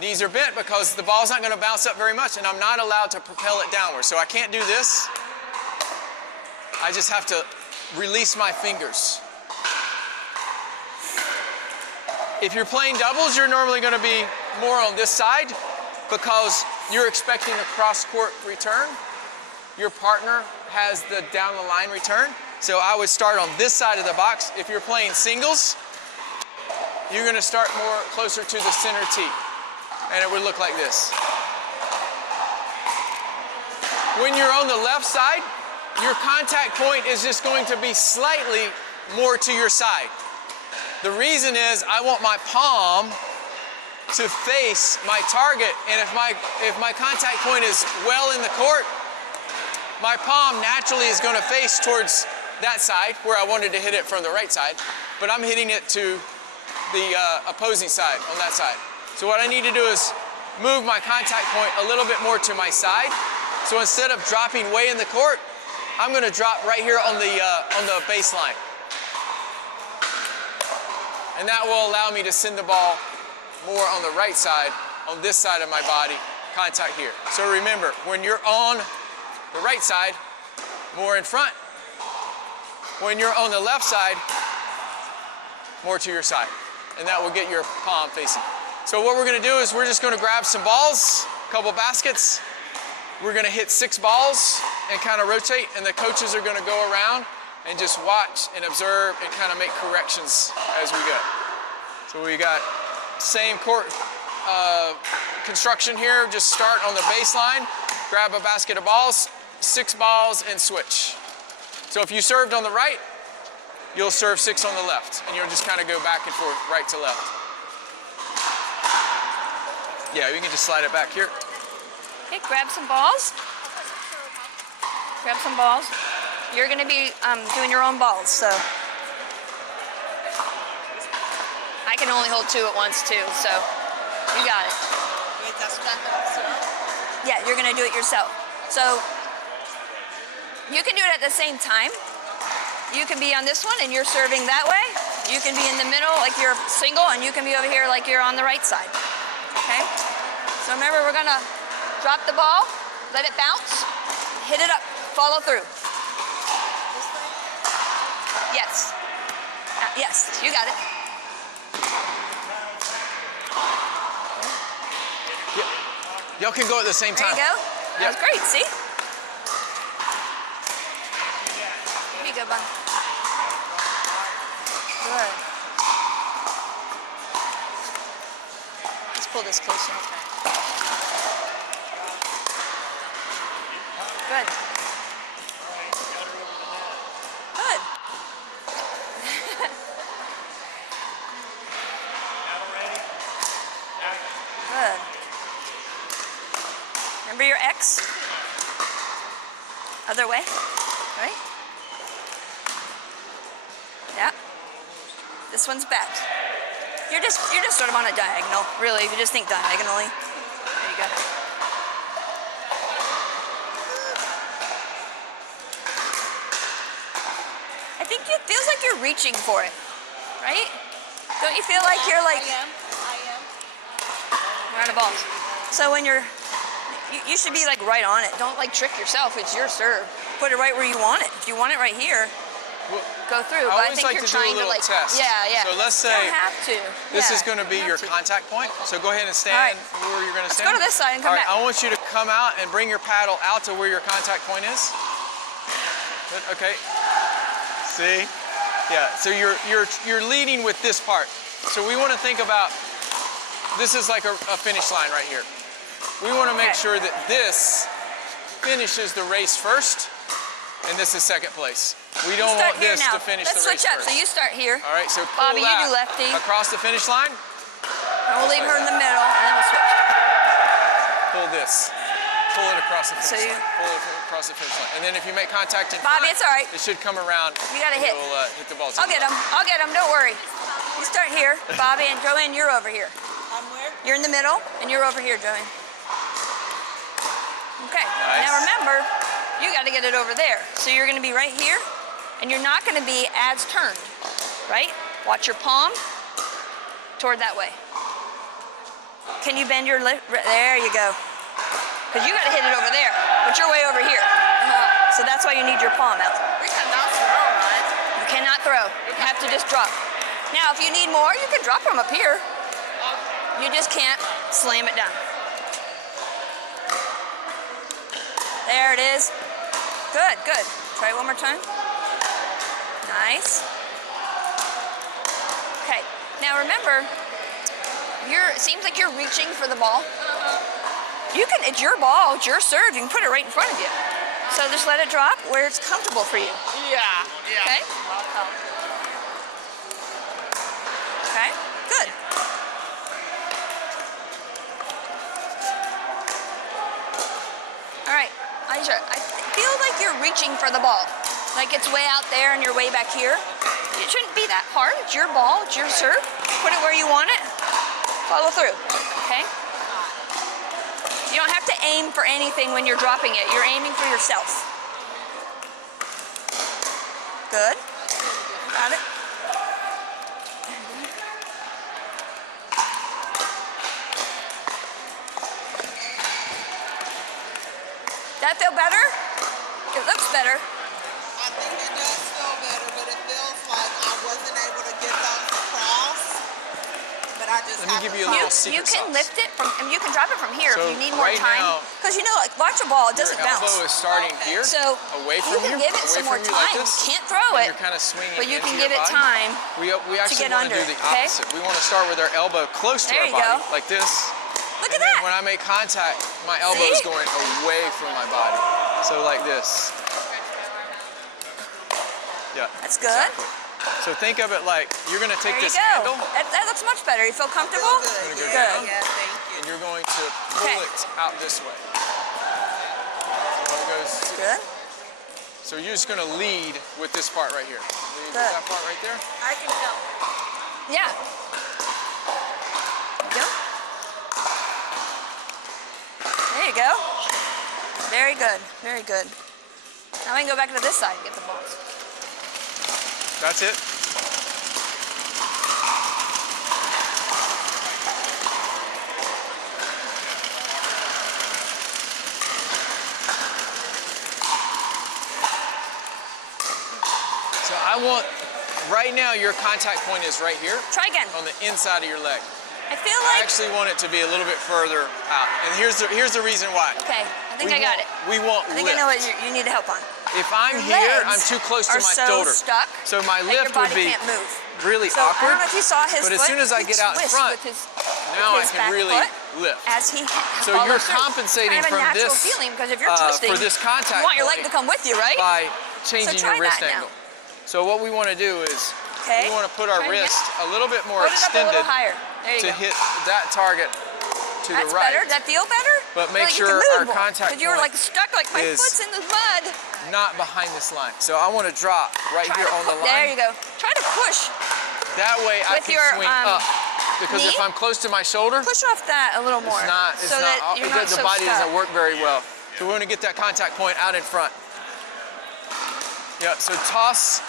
Knees are bent because the ball's not going to bounce up very much and I'm not allowed to propel it downward. So I can't do this. I just have to release my fingers. If you're playing doubles, you're normally going to be more on this side because you're expecting a cross-court return. Your partner has the down the line return. So I would start on this side of the box. If you're playing singles, you're going to start more closer to the center tee. And it would look like this. When you're on the left side, your contact point is just going to be slightly more to your side. The reason is I want my palm to face my target, and if my contact point is well in the court, my palm naturally is going to face towards that side where I wanted to hit it from the right side, but I'm hitting it to the opposing side on that side. So what I need to do is move my contact point a little bit more to my side. So instead of dropping way in the court, I'm going to drop right here on the baseline. And that will allow me to send the ball more on the right side, on this side of my body, contact here. So remember, when you're on the right side, more in front. When you're on the left side, more to your side. And that will get your palm facing. So what we're going to do is we're just going to grab some balls, a couple baskets. We're going to hit 6 balls and kind of rotate, and the coaches are going to go around and just watch and observe and kind of make corrections as we go. So we got same court construction here. Just start on the baseline, grab a basket of balls, 6 balls, and switch. So if you served on the right, you'll serve 6 on the left, and you'll just kind of go back and forth, right to left. Yeah, you can just slide it back here. Okay, grab some balls. Grab some balls. You're going to be doing your own balls, so. I can only hold 2 at once, too, so you got it. Yeah, you're going to do it yourself. So you can do it at the same time. You can be on this one and you're serving that way. You can be in the middle like you're single, and you can be over here like you're on the right side. Okay? So remember, we're going to drop the ball, let it bounce, hit it up, follow through. Yes. Yes, you got it. Y'all can go at the same time. There you go. That was great, see? Here you go, bud. Good. Let's pull this closer. Good. Good. Remember your X? Other way, right? Yeah. This one's back. You're just sort of on a diagonal, really. If you just think diagonally. There you go. I think it feels like you're reaching for it, right? Don't you feel like you're like? I am. We're out of balls. So when you should be like right on it. Don't like trick yourself. It's your serve. Put it right where you want it. If you want it right here, go through. I But I always think like you're to do a trying to little like. test. Yeah. So let's You say don't have to. this Yeah, is going to be you your have to. contact point. So go ahead and stand All right. where you're going to Let's stand. go to this side and come All right, back. I want you to come out and bring your paddle out to where your contact point is. Good, okay. See? Yeah. So you're leading with this part. So we want to think about this is like a finish line right here. We want to make Okay. sure that this finishes the race first, and this is second place. We don't Start want here this now. to finish Let's the race switch up. first. So you start here. All right, so pull Bobby, you that do lefty. across the finish line. And we'll leave her in the middle, and then we'll switch. Pull this. Pull it across the So finish you- line. Pull it across the finish line. And then if you make contact in Bobby, front, it's all right. it should come around. You gotta hit. You'll hit the ball. I'll get him. I'll get him. Don't worry. You start here, Bobby, and Joanne, you're over here. I'm where? You're in the middle, and you're over here, Joanne. Okay. Nice. Now remember, you got to get it over there. So you're going to be right here, and you're not going to be as turned, right? Watch your palm toward that way. Can you bend your lip? There you go. Because you got to hit it over there, but you're way over here. So that's why you need your palm out. We cannot throw, right? You cannot throw. You have to just drop. Now, if you need more, you can drop from up here. You just can't slam it down. There it is. Good, good. Try it one more time. Nice. Okay. Now remember, it seems like you're reaching for the ball. You can, it's your ball, it's your serve. You can put it right in front of you. So just let it drop where it's comfortable for you. Yeah. Okay? Okay, good. All right, Aisha, I feel like you're reaching for the ball. Like it's way out there and you're way back here. It shouldn't be that hard. It's your ball, it's your serve. Put it where you want it. Follow through, okay? You don't have to aim for anything when you're dropping it. You're aiming for yourself. Good. Got it. That feel better? It looks better. I think it does feel better, but it feels like I wasn't able to get those across. But I just Let me have give to you a find- little You secret can sauce. lift it from, and you can drop it from here So if you need more right time. now, Because you know, like watch a ball, it doesn't Your bounce. elbow is starting Okay. here, So away you from can you, give it away some more from you like time. this. You can't throw And it, you're kind of swinging but you into can your give it body. time. We actually get want under, to do the okay? opposite. We want to start with our elbow close to There our you body, go. like this. Look And at then that. when I make contact, my elbow is See? going away from my body. So like this. Yeah. That's good. Exactly. So think of it like you're going to take There you this go. handle That looks much better. You feel comfortable? Good. go Yeah, down. yeah, thank you. and you're going to pull Okay. it out this way. So it goes. Good. So you're just going to lead with this part right here. Lead with Good. that part right there. I can help. Yeah. There you go. Very good. Very good. Now we can go back to this side and get the balls. That's it. So I want, right now your contact point is right here Try again. on the inside of your leg. I feel I like. actually want it to be a little bit further out. And here's the reason why. Okay, I think I got it. We want I think lift. I know what you need help on. If I'm Your here, legs I'm too close to are my so shoulder. stuck So my that lift your body would be can't move. really So I awkward. don't know if you saw his But foot. as soon as I he get out in twists front, with his, now I his can back really foot lift. as he So follows you're through. compensating Kind of a from natural this, feeling because if you're twisting, for this contact you want your leg point to come with you, right? by changing try your wrist that now. angle. So what we want to do is Okay. we want to put our Try it again. wrist a little bit more Put it up a extended little higher. There you to go. hit that target to That's the right. better. Does that feel better? but make Well, you sure can move our more, contact 'cause you were like stuck, like my is foot's in the mud. not behind this line. So I want to drop right Try here to on the pu- There you line. go. Try to push. That way I With can your, swing up. Because knee? if I'm close to my shoulder, Push off that a little more. it's so not, that you're not the so body stuck. doesn't work very well. So we want to get that contact point out in front. Yeah, so toss,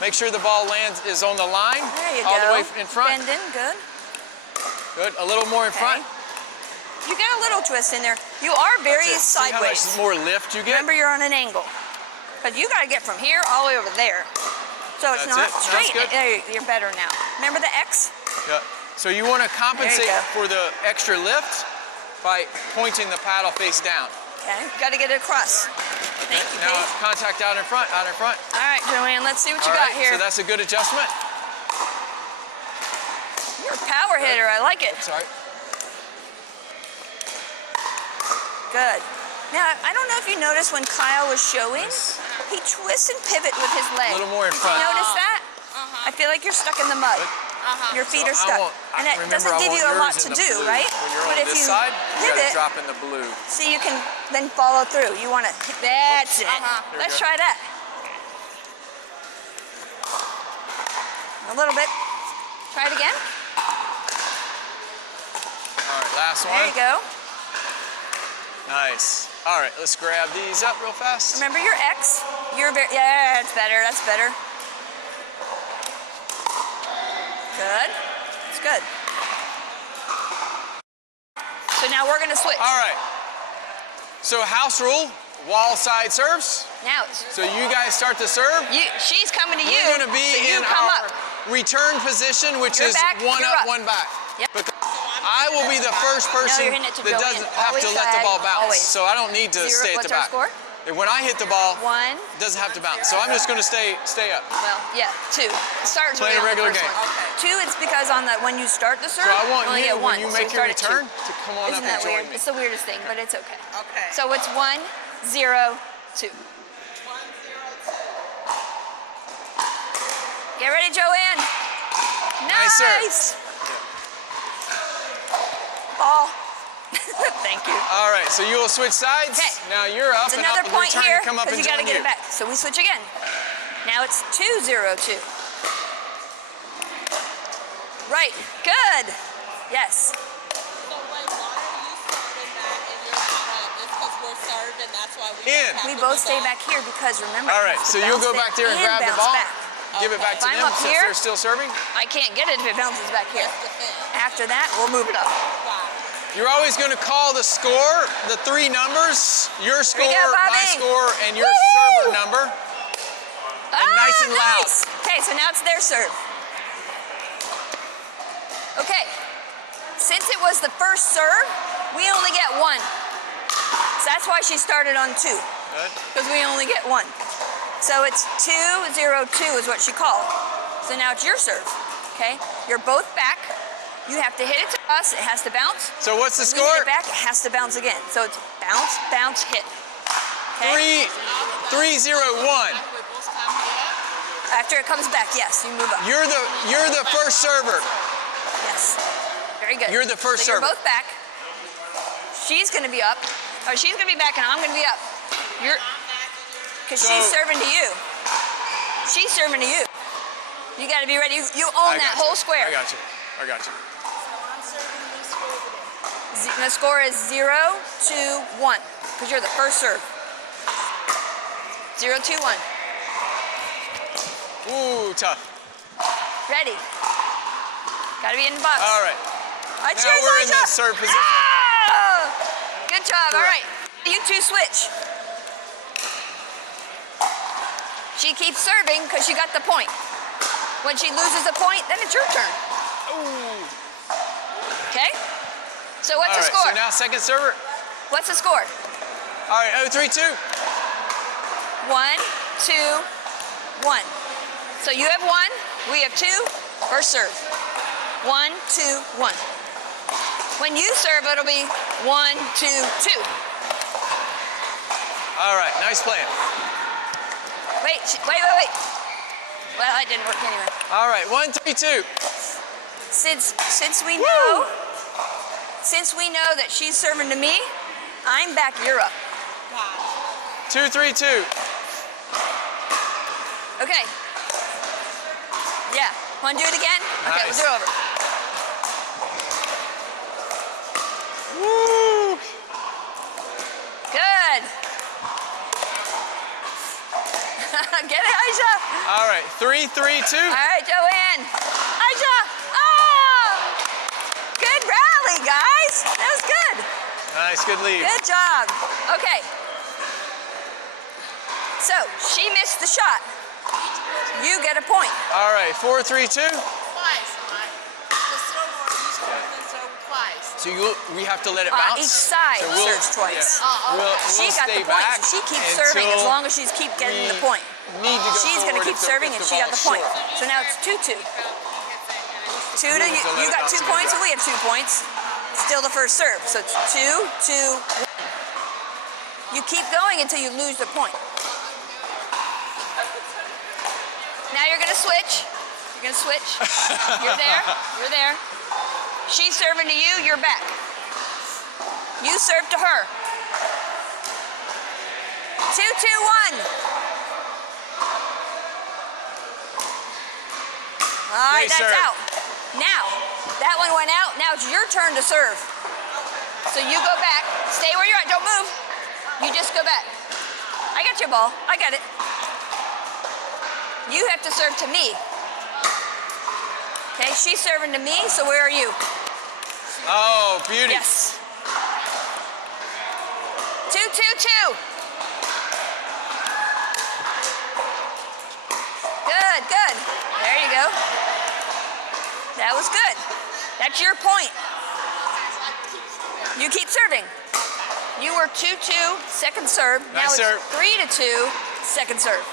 make sure the ball is on the line, There you all go. the way in front. Bend in, good. Good, a little more in front. You get a little twist in there. You are very That's it. See how sideways. much more lift you get? Remember, you're on an angle. Because you got to get from here all the way over there. So it's That's not it. That's straight. good. There, you're better now. Remember the X? Yeah. So you want to compensate go. for the extra lift by pointing the paddle face down. Okay. Got to get it across. Thank you, Now Paige. contact out in front, out in front. All right, Joanne, let's see what you All got right, here. so that's a good adjustment. You're a power hitter. I like it. Sorry. Good. Now, I don't know if you noticed when Kyle was showing, he twists and pivot with his leg. A little more in Did front. you notice that? I feel like you're stuck in the mud. Your feet are stuck. And it doesn't give you a lot to do, right? When you're But on if this you side, you gotta pivot, drop in the blue. so you can then follow through. You want to, that's it. There we Let's go. try that. A little bit. Try it again. All right, last one. There you go. Nice. All right, let's grab these up real fast. Remember your X. You're very, yeah, that's better. That's better. Good. It's good. So now we're gonna switch. All right. So house rule, wall side serves. Now it's So you guys start to serve. she's coming to you. We're going to be so you in come our up. return position, which You're is back, one you're up, up. one back. Yep. Because I will be the first person you're hitting it to that Joanne. doesn't have Always to let the side, ball bounce. always. So I don't need to Zero- stay at what's the our back. score? And when I hit the ball, 1. it doesn't have to bounce. So I'm just going to stay up. Well, yeah, 2. Start Playing a regular game. Okay. 2 is because on the when you start the serve, So I want you only you, get 1. when you so make we your start at 2. return, to come on Isn't up and that join weird? me. It's the weirdest thing, but it's okay. Okay. So it's 1, 0, 2. 1, 0, 2. Get ready, Joanne. Nice serve. Nice. Ball. Thank you. All right, so you will switch sides. Okay. Now you're up It's and another I'll point return here and come up and because you got to join get it back. So we switch again. Now it's 2, 0, 2. Right. Good. Yes. So wait, why are you starting back and you're not up? It's because we're served and that's why we In. don't have We to both be stay back. back here because remember. All it right, has so to you'll bounce go back there and grab the bounce ball. back. Give it back If to I'm them up since here- they're still serving. I can't get it if it bounces back here. That's the thing. After that, we'll move it up. Wow. You're always going to call the score, the 3 numbers, your score, Here we go, my Bobby. score, and your Woohoo! server number. nice and loud. Nice. Okay, so now it's their serve. Okay, since it was the first serve, we only get 1. So that's why she started on 2, Good. because we only get 1. So it's 2, 0, 2 is what she called. So now it's your serve, okay? You're both back. You have to hit it to us. It has to bounce. So what's the When we hit score? it back, it has to bounce again. So it's bounce, bounce, hit. Okay? 3-0-1. After it comes back, yes, you move up. You're the first server. Yes. Very good. You're the first so server. You're both back. She's going to be up. Or she's going to be back and I'm going to be up. Because she's So- serving to you. She's serving to you. You got to be ready. You I own that got you. whole square. I got you. I got you. The score is 0, 2, 1. Because you're the first serve. 0, 2, 1. Ooh, tough. Ready. Got to be in the box. All right. I Now cheers, we're in Alicia. the serve position. Ah! Good job. All right. Correct. You two switch. She keeps serving because she got the point. When she loses a point, then it's your turn. Ooh. Okay? So what's All the right, score? so now second server. What's the score? All right, 0-3-2. 1, 2, 1. So you have 1, we have 2. First serve. 1, 2, 1. When you serve, it'll be 1, 2, 2. All right, nice playing. Wait. Well, that didn't work anyway. All right, 1-3-2. Since we know that she's serving to me, I'm back, you're up. Got 2, 3, 2. Okay. Yeah. Want to do it again? Okay, we'll Nice. do it over. Woo! Good. Get it, Aisha? All right, 3, 3, 2. All right, Joanne. Aisha. Oh! Good rally, guys. That was good. Nice, good lead. Good job. Okay. So, she missed the shot. You get a point. All right, 4, 3, 2. twice, right? The server, each person serve twice. So we have to let it bounce. Each side So we'll- serves twice. yeah. We'll She got stay the point. back So she keeps serving as until long as she's keep getting the we point. Need to go She's going to forward keep if serving, if and she got the ball's point. short. So now it's 2-2. 2 to you. to let You it got bounce 2 and get points, back. and we have 2 points. Still the first serve. So it's 2, 2, 1. You keep going until you lose the point. Now you're going to switch. You're going to switch. You're there. You're there. She's serving to you. You're back. You serve to her. 2, 2, 1. All right, Great that's serve. out. Now, that one went out. Now it's your turn to serve. So you go back. Stay where you're at. Don't move. You just go back. I got your ball. I got it. You have to serve to me. Okay, she's serving to me, so where are you? Oh, beauty. Yes. 2, 2, 2. Good, good. There you go. That was good. That's your point. You keep serving. You were 2-2, second serve. Now Nice it's serve. 3-2, second serve.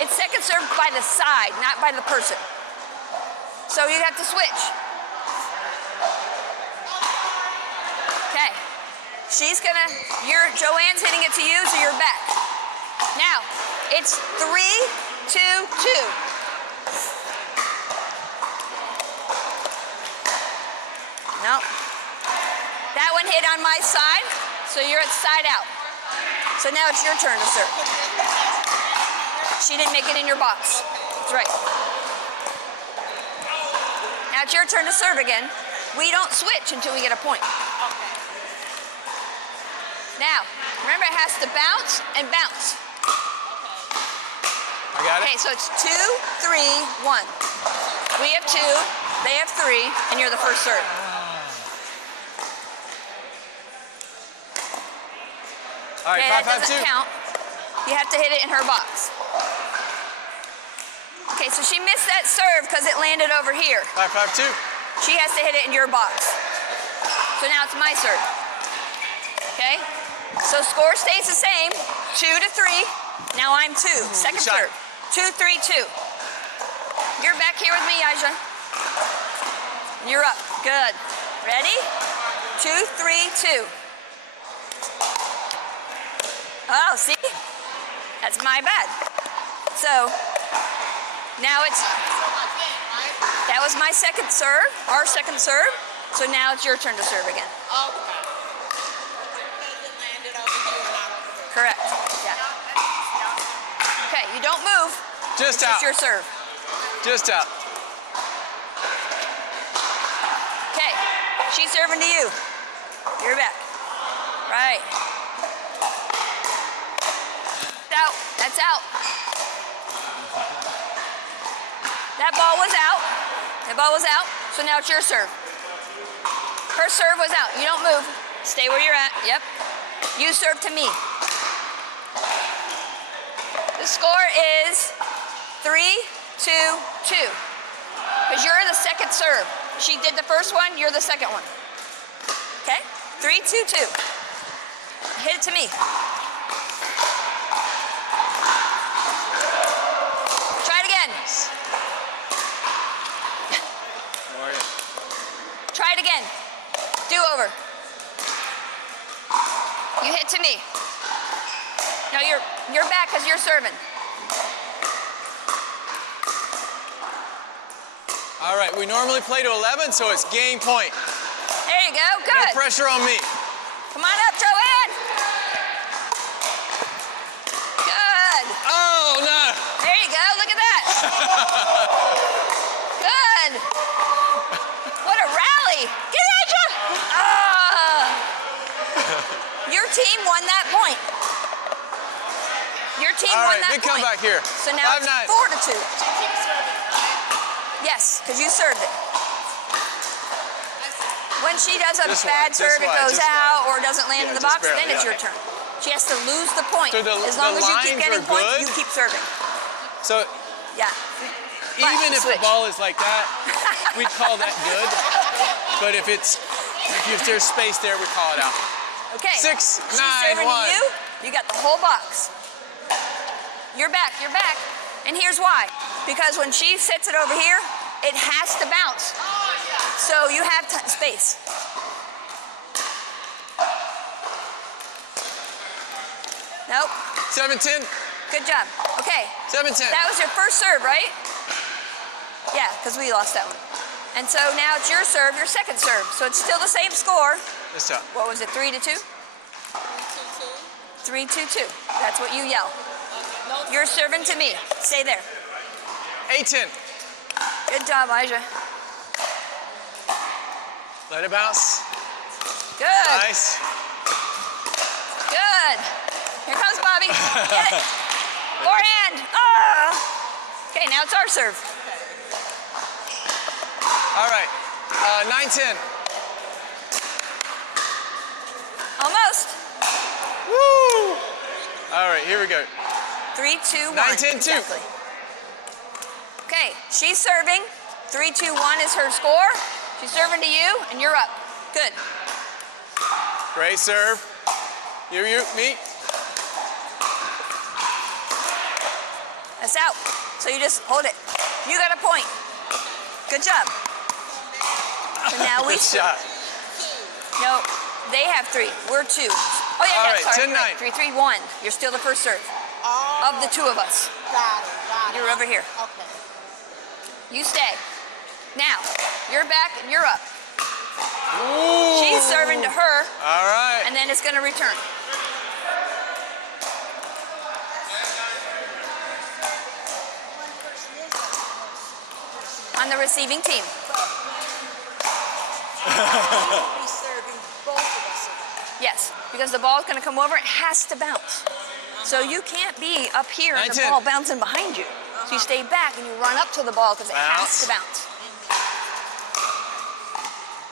It's second serve by the side, not by the person. So you have to switch. Okay. She's gonna, Joanne's hitting it to you, so you're back. Now, it's 3, 2, 2. No. That one hit on my side, so you're at side out. So now it's your turn to serve. She didn't make it in your box. That's right. Now it's your turn to serve again. We don't switch until we get a point. Now, remember it has to bounce and bounce. I got it. Okay, so it's 2, 3, 1. We have 2, they have 3, and you're the first serve. All right, Okay, 5, that 5, 2. doesn't count. You have to hit it in her box. Okay, so she missed that serve because it landed over here. 5, 5, 2. She has to hit it in your box. So now it's my serve. Okay? So score stays the same, 2 to 3. Now I'm 2, second shot. serve. 2, 3, 2. You're back here with me, Aisha. You're up, good. Ready? 2, 3, 2. Oh, see? That's my bad. So, now it's, that was my second serve, our second serve. So now it's your turn to serve again. Okay. Because it landed over here, not over here. Correct, yeah. Okay, you don't move. Just It's out. your serve. Just out. Okay, she's serving to you. You're back. Right. Out, that's out. That ball was out. That ball was out, so now it's your serve. Her serve was out. You don't move. Stay where you're at. Yep. You serve to me. The score is 3, 2, 2. Because you're the second serve. She did the first one, you're the second one. Okay? 3, 2, 2. Hit it to me. Try it again. How are you? Try it again. Do over. You hit to me. No, you're back because you're serving. All right, we normally play to 11, so it's game point. There you go. No Good. pressure on me. Come on up, Joanne. won that point. Your team All won right, that big point. comeback here. So now 5-9. it's 4-2. Yes, because you served it. When she does a Just bad wide, serve, just it wide, goes just out wide. or doesn't land Yeah, in the just box, barely, then it's yeah. your turn. She has to lose the point. So the as long as you lines keep getting are points, good? you keep serving. So Yeah. even if switch. the ball is like that, we'd call that good. But if there's space there, we call it out. Okay. 6, She's 9, serving 1. to you. You got the whole box. You're back. You're back. And here's why. Because when she sits it over here, it has to bounce. So you have space. Nope. 7-10. Good job. Okay. 7-10. That was your first serve, right? Yeah, because we lost that one. And so now it's your serve, your second serve. So it's still the same score. This time. What was it, 3-2? 3-2-2. That's what you yell. You're serving to me. Stay there. 8-10. Good job, Aja. Let it bounce. Good. Nice. Good. Here comes Bobby. Get it. Forehand. Oh. Okay, now it's our serve. All right. 9-10. Almost. Woo! All right, here we go. 3-2-1. 9-10-2. Exactly. Okay, she's serving. 3-2-1 is her score. She's serving to you, and you're up. Good. Great serve. You, me. That's out. So you just hold it. You got a point. Good job. So now we Good shot. No, they have 3. We're 2. Oh yeah, All yeah. right, Sorry, 10-9. 3-3-1. You're still the first serve Oh, of the 2 of us. got it. You're over here. Okay. You stay. Now, you're back and you're up. Ooh. She's serving to her, All right. and then it's going to return. On the receiving team. Be serving both of us. Yes, because the ball's going to come over. It has to bounce. So you can't be up here and the 9-10. ball bouncing behind you. So you stay back and you run up to the ball because it has to bounce.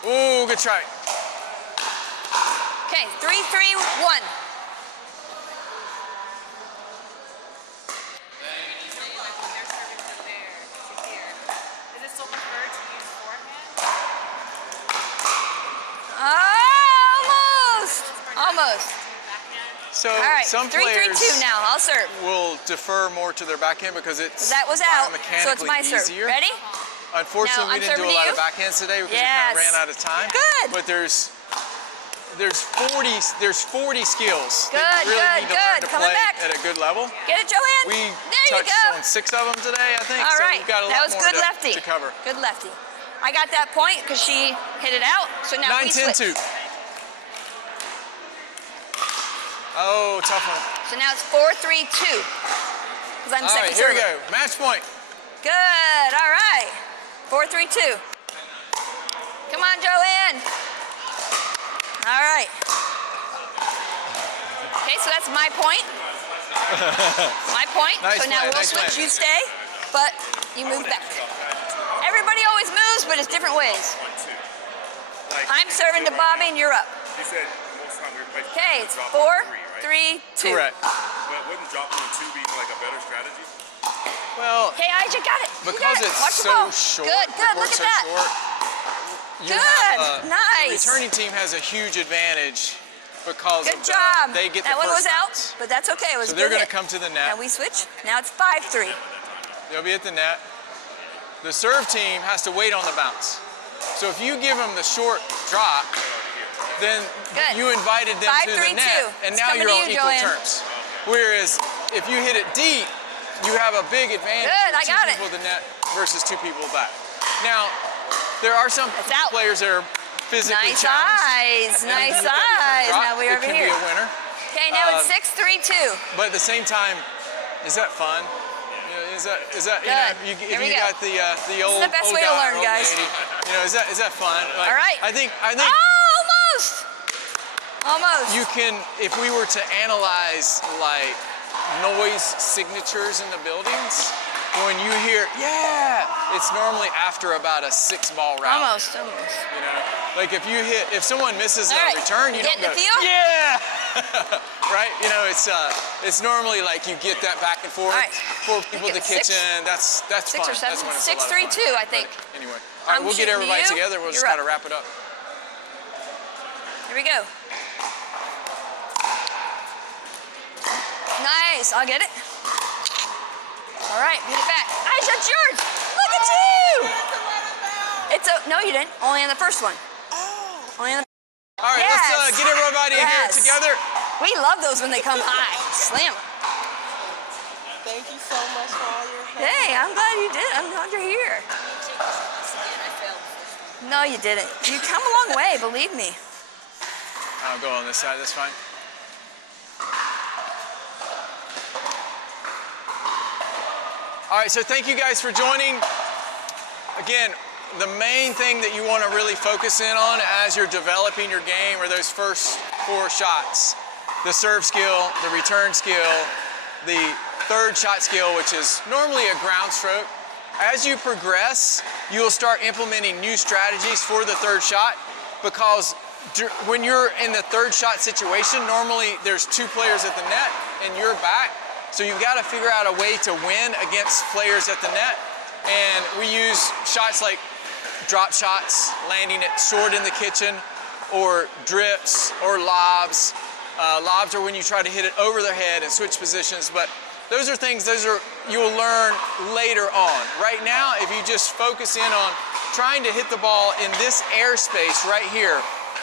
Ooh, good try. Okay, 3-3-1. Is it still preferred to use forehand? Almost. Backhand? So All right, some 3-3-2 players now. I'll serve. will defer more to their backhand because it's That was out, so it's biomechanically my serve. easier. Ready? Unfortunately, Now, we didn't do I'm a lot serving of to you. backhands today because we Yes. kind of ran out of time. Good. But there's 40 skills Good, that you really good, need to learn good. to Coming play back. at a good level. Get it, Joanne? We there you touched go. on 6 of them today, I think. All so right. we've got a That lot was more good lefty. to cover. Good lefty. I got that point because she hit it out. So now we switch. 9-10-2. Oh, tough one. So now it's 4-3-2. Because I'm All second right, here we server. go. Match point. Good. All right. 4-3-2. Come on, Joanne. All right. Okay, so that's my point. My point. Nice so now play, we'll nice switch. play. You stay, but you move back. Everybody always moves, but it's different ways. Like, I'm serving to Bobby, and you're up. You said most time we play. Okay, it's drop 4, on 3, right? 3, 2. Correct. But wouldn't dropping on 2 be like a better strategy? Well, Okay, Ija got it. You because got it. it's Watch the so ball. short, Good, the good. Look court's at that. so short, you Good, have, nice. The returning team has a huge advantage because Good of job. they get that the one was first out, bounce. but that's okay. It was So a they're good going to hit. come to the Now net. we switch. Now it's 5-3. They'll be at the net. The serve team has to wait on the bounce. So if you give them the short drop, then Good. you invited them to the 5-3-2. net, and It's now coming you're to on you, equal Joanne. terms. Whereas if you hit it deep, you have a big advantage Good, I with 2 got it. people at the net versus 2 people back. Now, there are some It's out. players that are physically Nice challenged. eyes. Nice eyes. Now we're it over can here. be a winner. Okay, now it's 6-3-2. But at the same time, is that fun? You know, is that Good. you, Here if we you go. got the old the best old way to guy, learn, old guys. lady, you know, is that fun? Like, All right. I think Almost. Almost. You can, if we were to analyze like noise signatures in the buildings, when you hear, yeah, it's normally after about a 6-ball round. Almost. You know, like if someone misses All a right, return, you you don't getting go, the feel? yeah, right? You know, it's normally like you get that back and forth All right. for people in the Six- kitchen. That's 6 fun. or 7. That's when it's a lot of 6, 3, fun. 2, I think. But anyway, all right, I'm we'll get shooting everybody you. together. We'll just You're kind of up. wrap it up. Here we go. Nice. I'll get it. All right, get it back. Aisha, it's yours. Look at you. It's a no, you didn't. Only on the first one. Only on the. All right, Yes. let's get everybody Yes. here together. We love those when they come high. Slam 'em. Thank you so much for all your help. Hey, I'm glad you did. I'm glad you're here. No, you didn't. You come a long way, believe me. I'll go on this side. That's fine. All right, so thank you guys for joining. Again, the main thing that you want to really focus in on as you're developing your game are those first 4 shots. The serve skill, the return skill, the third shot skill, which is normally a ground stroke. As you progress, you'll start implementing new strategies for the third shot, because when you're in the third shot situation, normally there's 2 players at the net and you're back. So you've got to figure out a way to win against players at the net. And we use shots like drop shots, landing it short in the kitchen, or drips, or lobs. Lobs are when you try to hit it over their head and switch positions, but those are things you'll learn later on. Right now, if you just focus in on trying to hit the ball in this airspace right here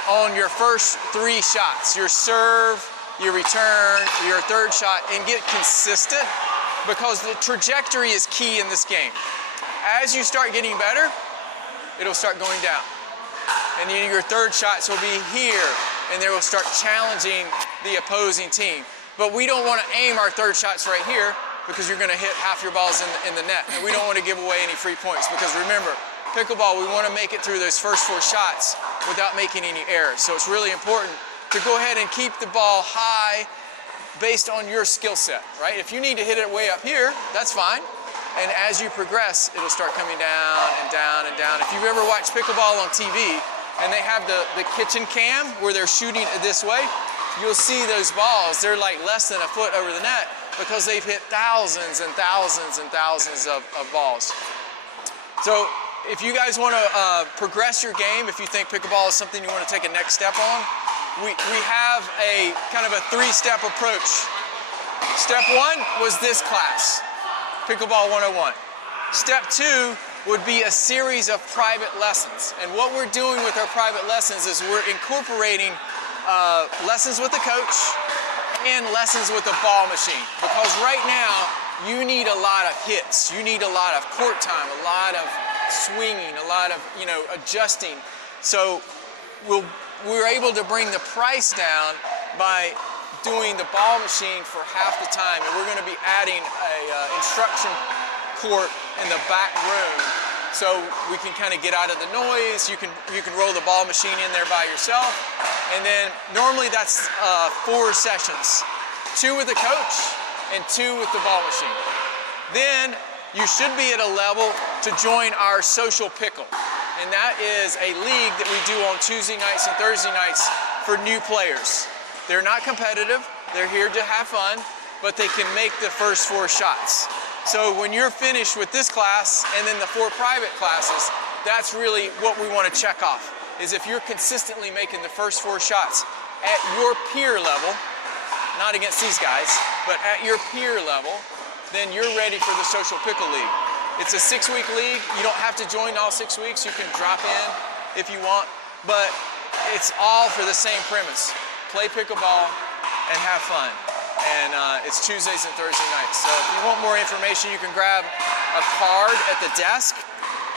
on your first 3 shots, your serve, your return, your third shot, and get consistent, because the trajectory is key in this game. As you start getting better, it'll start going down. And then your third shots will be here, and they will start challenging the opposing team. But we don't want to aim our third shots right here, because you're going to hit half your balls in the net. And we don't want to give away any free points, because remember, pickleball, we want to make it through those first 4 shots without making any errors. So it's really important to go ahead and keep the ball high based on your skill set, right? If you need to hit it way up here, that's fine. And as you progress, it'll start coming down and down and down. If you've ever watched pickleball on TV and they have the kitchen cam where they're shooting it this way, you'll see those balls. They're like less than a foot over the net, because they've hit thousands and thousands and thousands of balls. So if you guys want to progress your game, if you think pickleball is something you want to take a next step on, we have a kind of a 3-step approach. Step 1 was this class, Pickleball 101. Step 2 would be a series of private lessons. And what we're doing with our private lessons is we're incorporating lessons with the coach and lessons with the ball machine. Because right now, you need a lot of hits. You need a lot of court time, a lot of swinging, a lot of, adjusting. So we're able to bring the price down by doing the ball machine for half the time, and we're going to be adding a instruction court in the back room, so we can kind of get out of the noise. You can roll the ball machine in there by yourself, and then normally that's 4 sessions, 2 with the coach and 2 with the ball machine. Then you should be at a level to join our social pickle. And that is a league that we do on Tuesday nights and Thursday nights for new players. They're not competitive, they're here to have fun, but they can make the first 4 shots. So when you're finished with this class and then the 4 private classes, that's really what we want to check off, is if you're consistently making the first 4 shots at your peer level, not against these guys, but at your peer level, then you're ready for the Social Pickle League. It's a 6-week league. You don't have to join all 6 weeks. You can drop in if you want, but it's all for the same premise. Play pickleball and have fun. And it's Tuesdays and Thursday nights. So if you want more information, you can grab a card at the desk,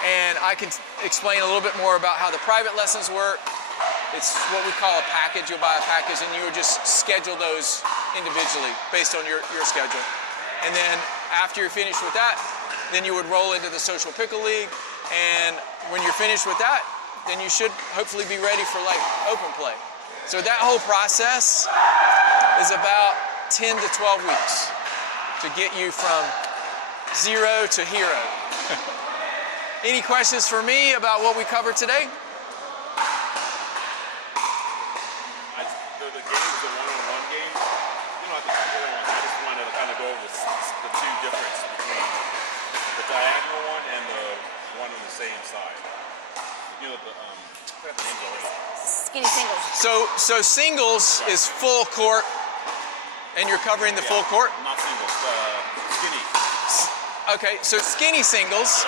and I can explain a little bit more about how the private lessons work. It's what we call a package. You'll buy a package, and you would just schedule those individually based on your schedule. And then after you're finished with that, then you would roll into the Social Pickle League, and when you're finished with that, then you should hopefully be ready for like open play. So that whole process is about 10 to 12 weeks to get you from 0 to hero. Any questions for me about what we covered today? The games, the one-on-one game, you know, I think I just wanted to kind of go over the two difference between the diagonal one and the one on the same side. You know, I forgot the names already. Skinny singles. So singles is full court, and you're covering the full court? Not singles, skinny. Okay, so skinny singles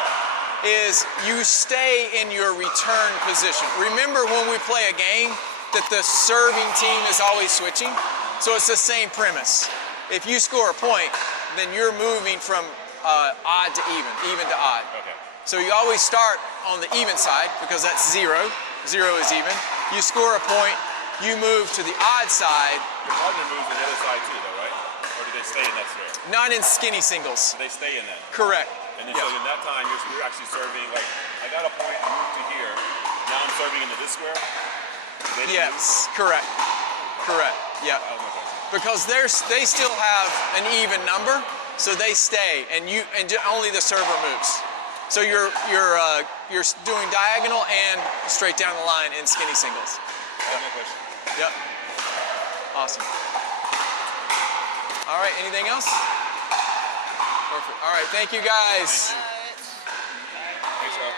is you stay in your return position. Remember when we play a game that the serving team is always switching? So it's the same premise. If you score a point, then you're moving from odd to even to odd. Okay. So you always start on the even side because that's 0. 0 is even. You score a point, you move to the odd side. Your partner moves to the other side too, though, right? Or do they stay in that square? Not in skinny singles. They stay in that. Correct. And then so in that time, you're actually serving, like, I got a point, I moved to here. Now I'm serving into this square? They didn't Yes, correct. Correct. Yeah. move? Oh, my God. Because they still have an even number, so they stay, and only the server moves. So you're doing diagonal and straight down the line in skinny singles. That's my question. Yep. Awesome. All right. Anything else? Perfect. All right. Thank you guys. Thanks, y'all.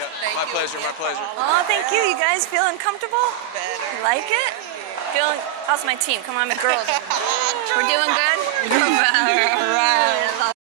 Yep. Thank My you pleasure. My again for pleasure. all Oh, thank you. You guys feeling comfortable? better. You like it? Feeling? How's my team? Come on, my girls. We're doing good?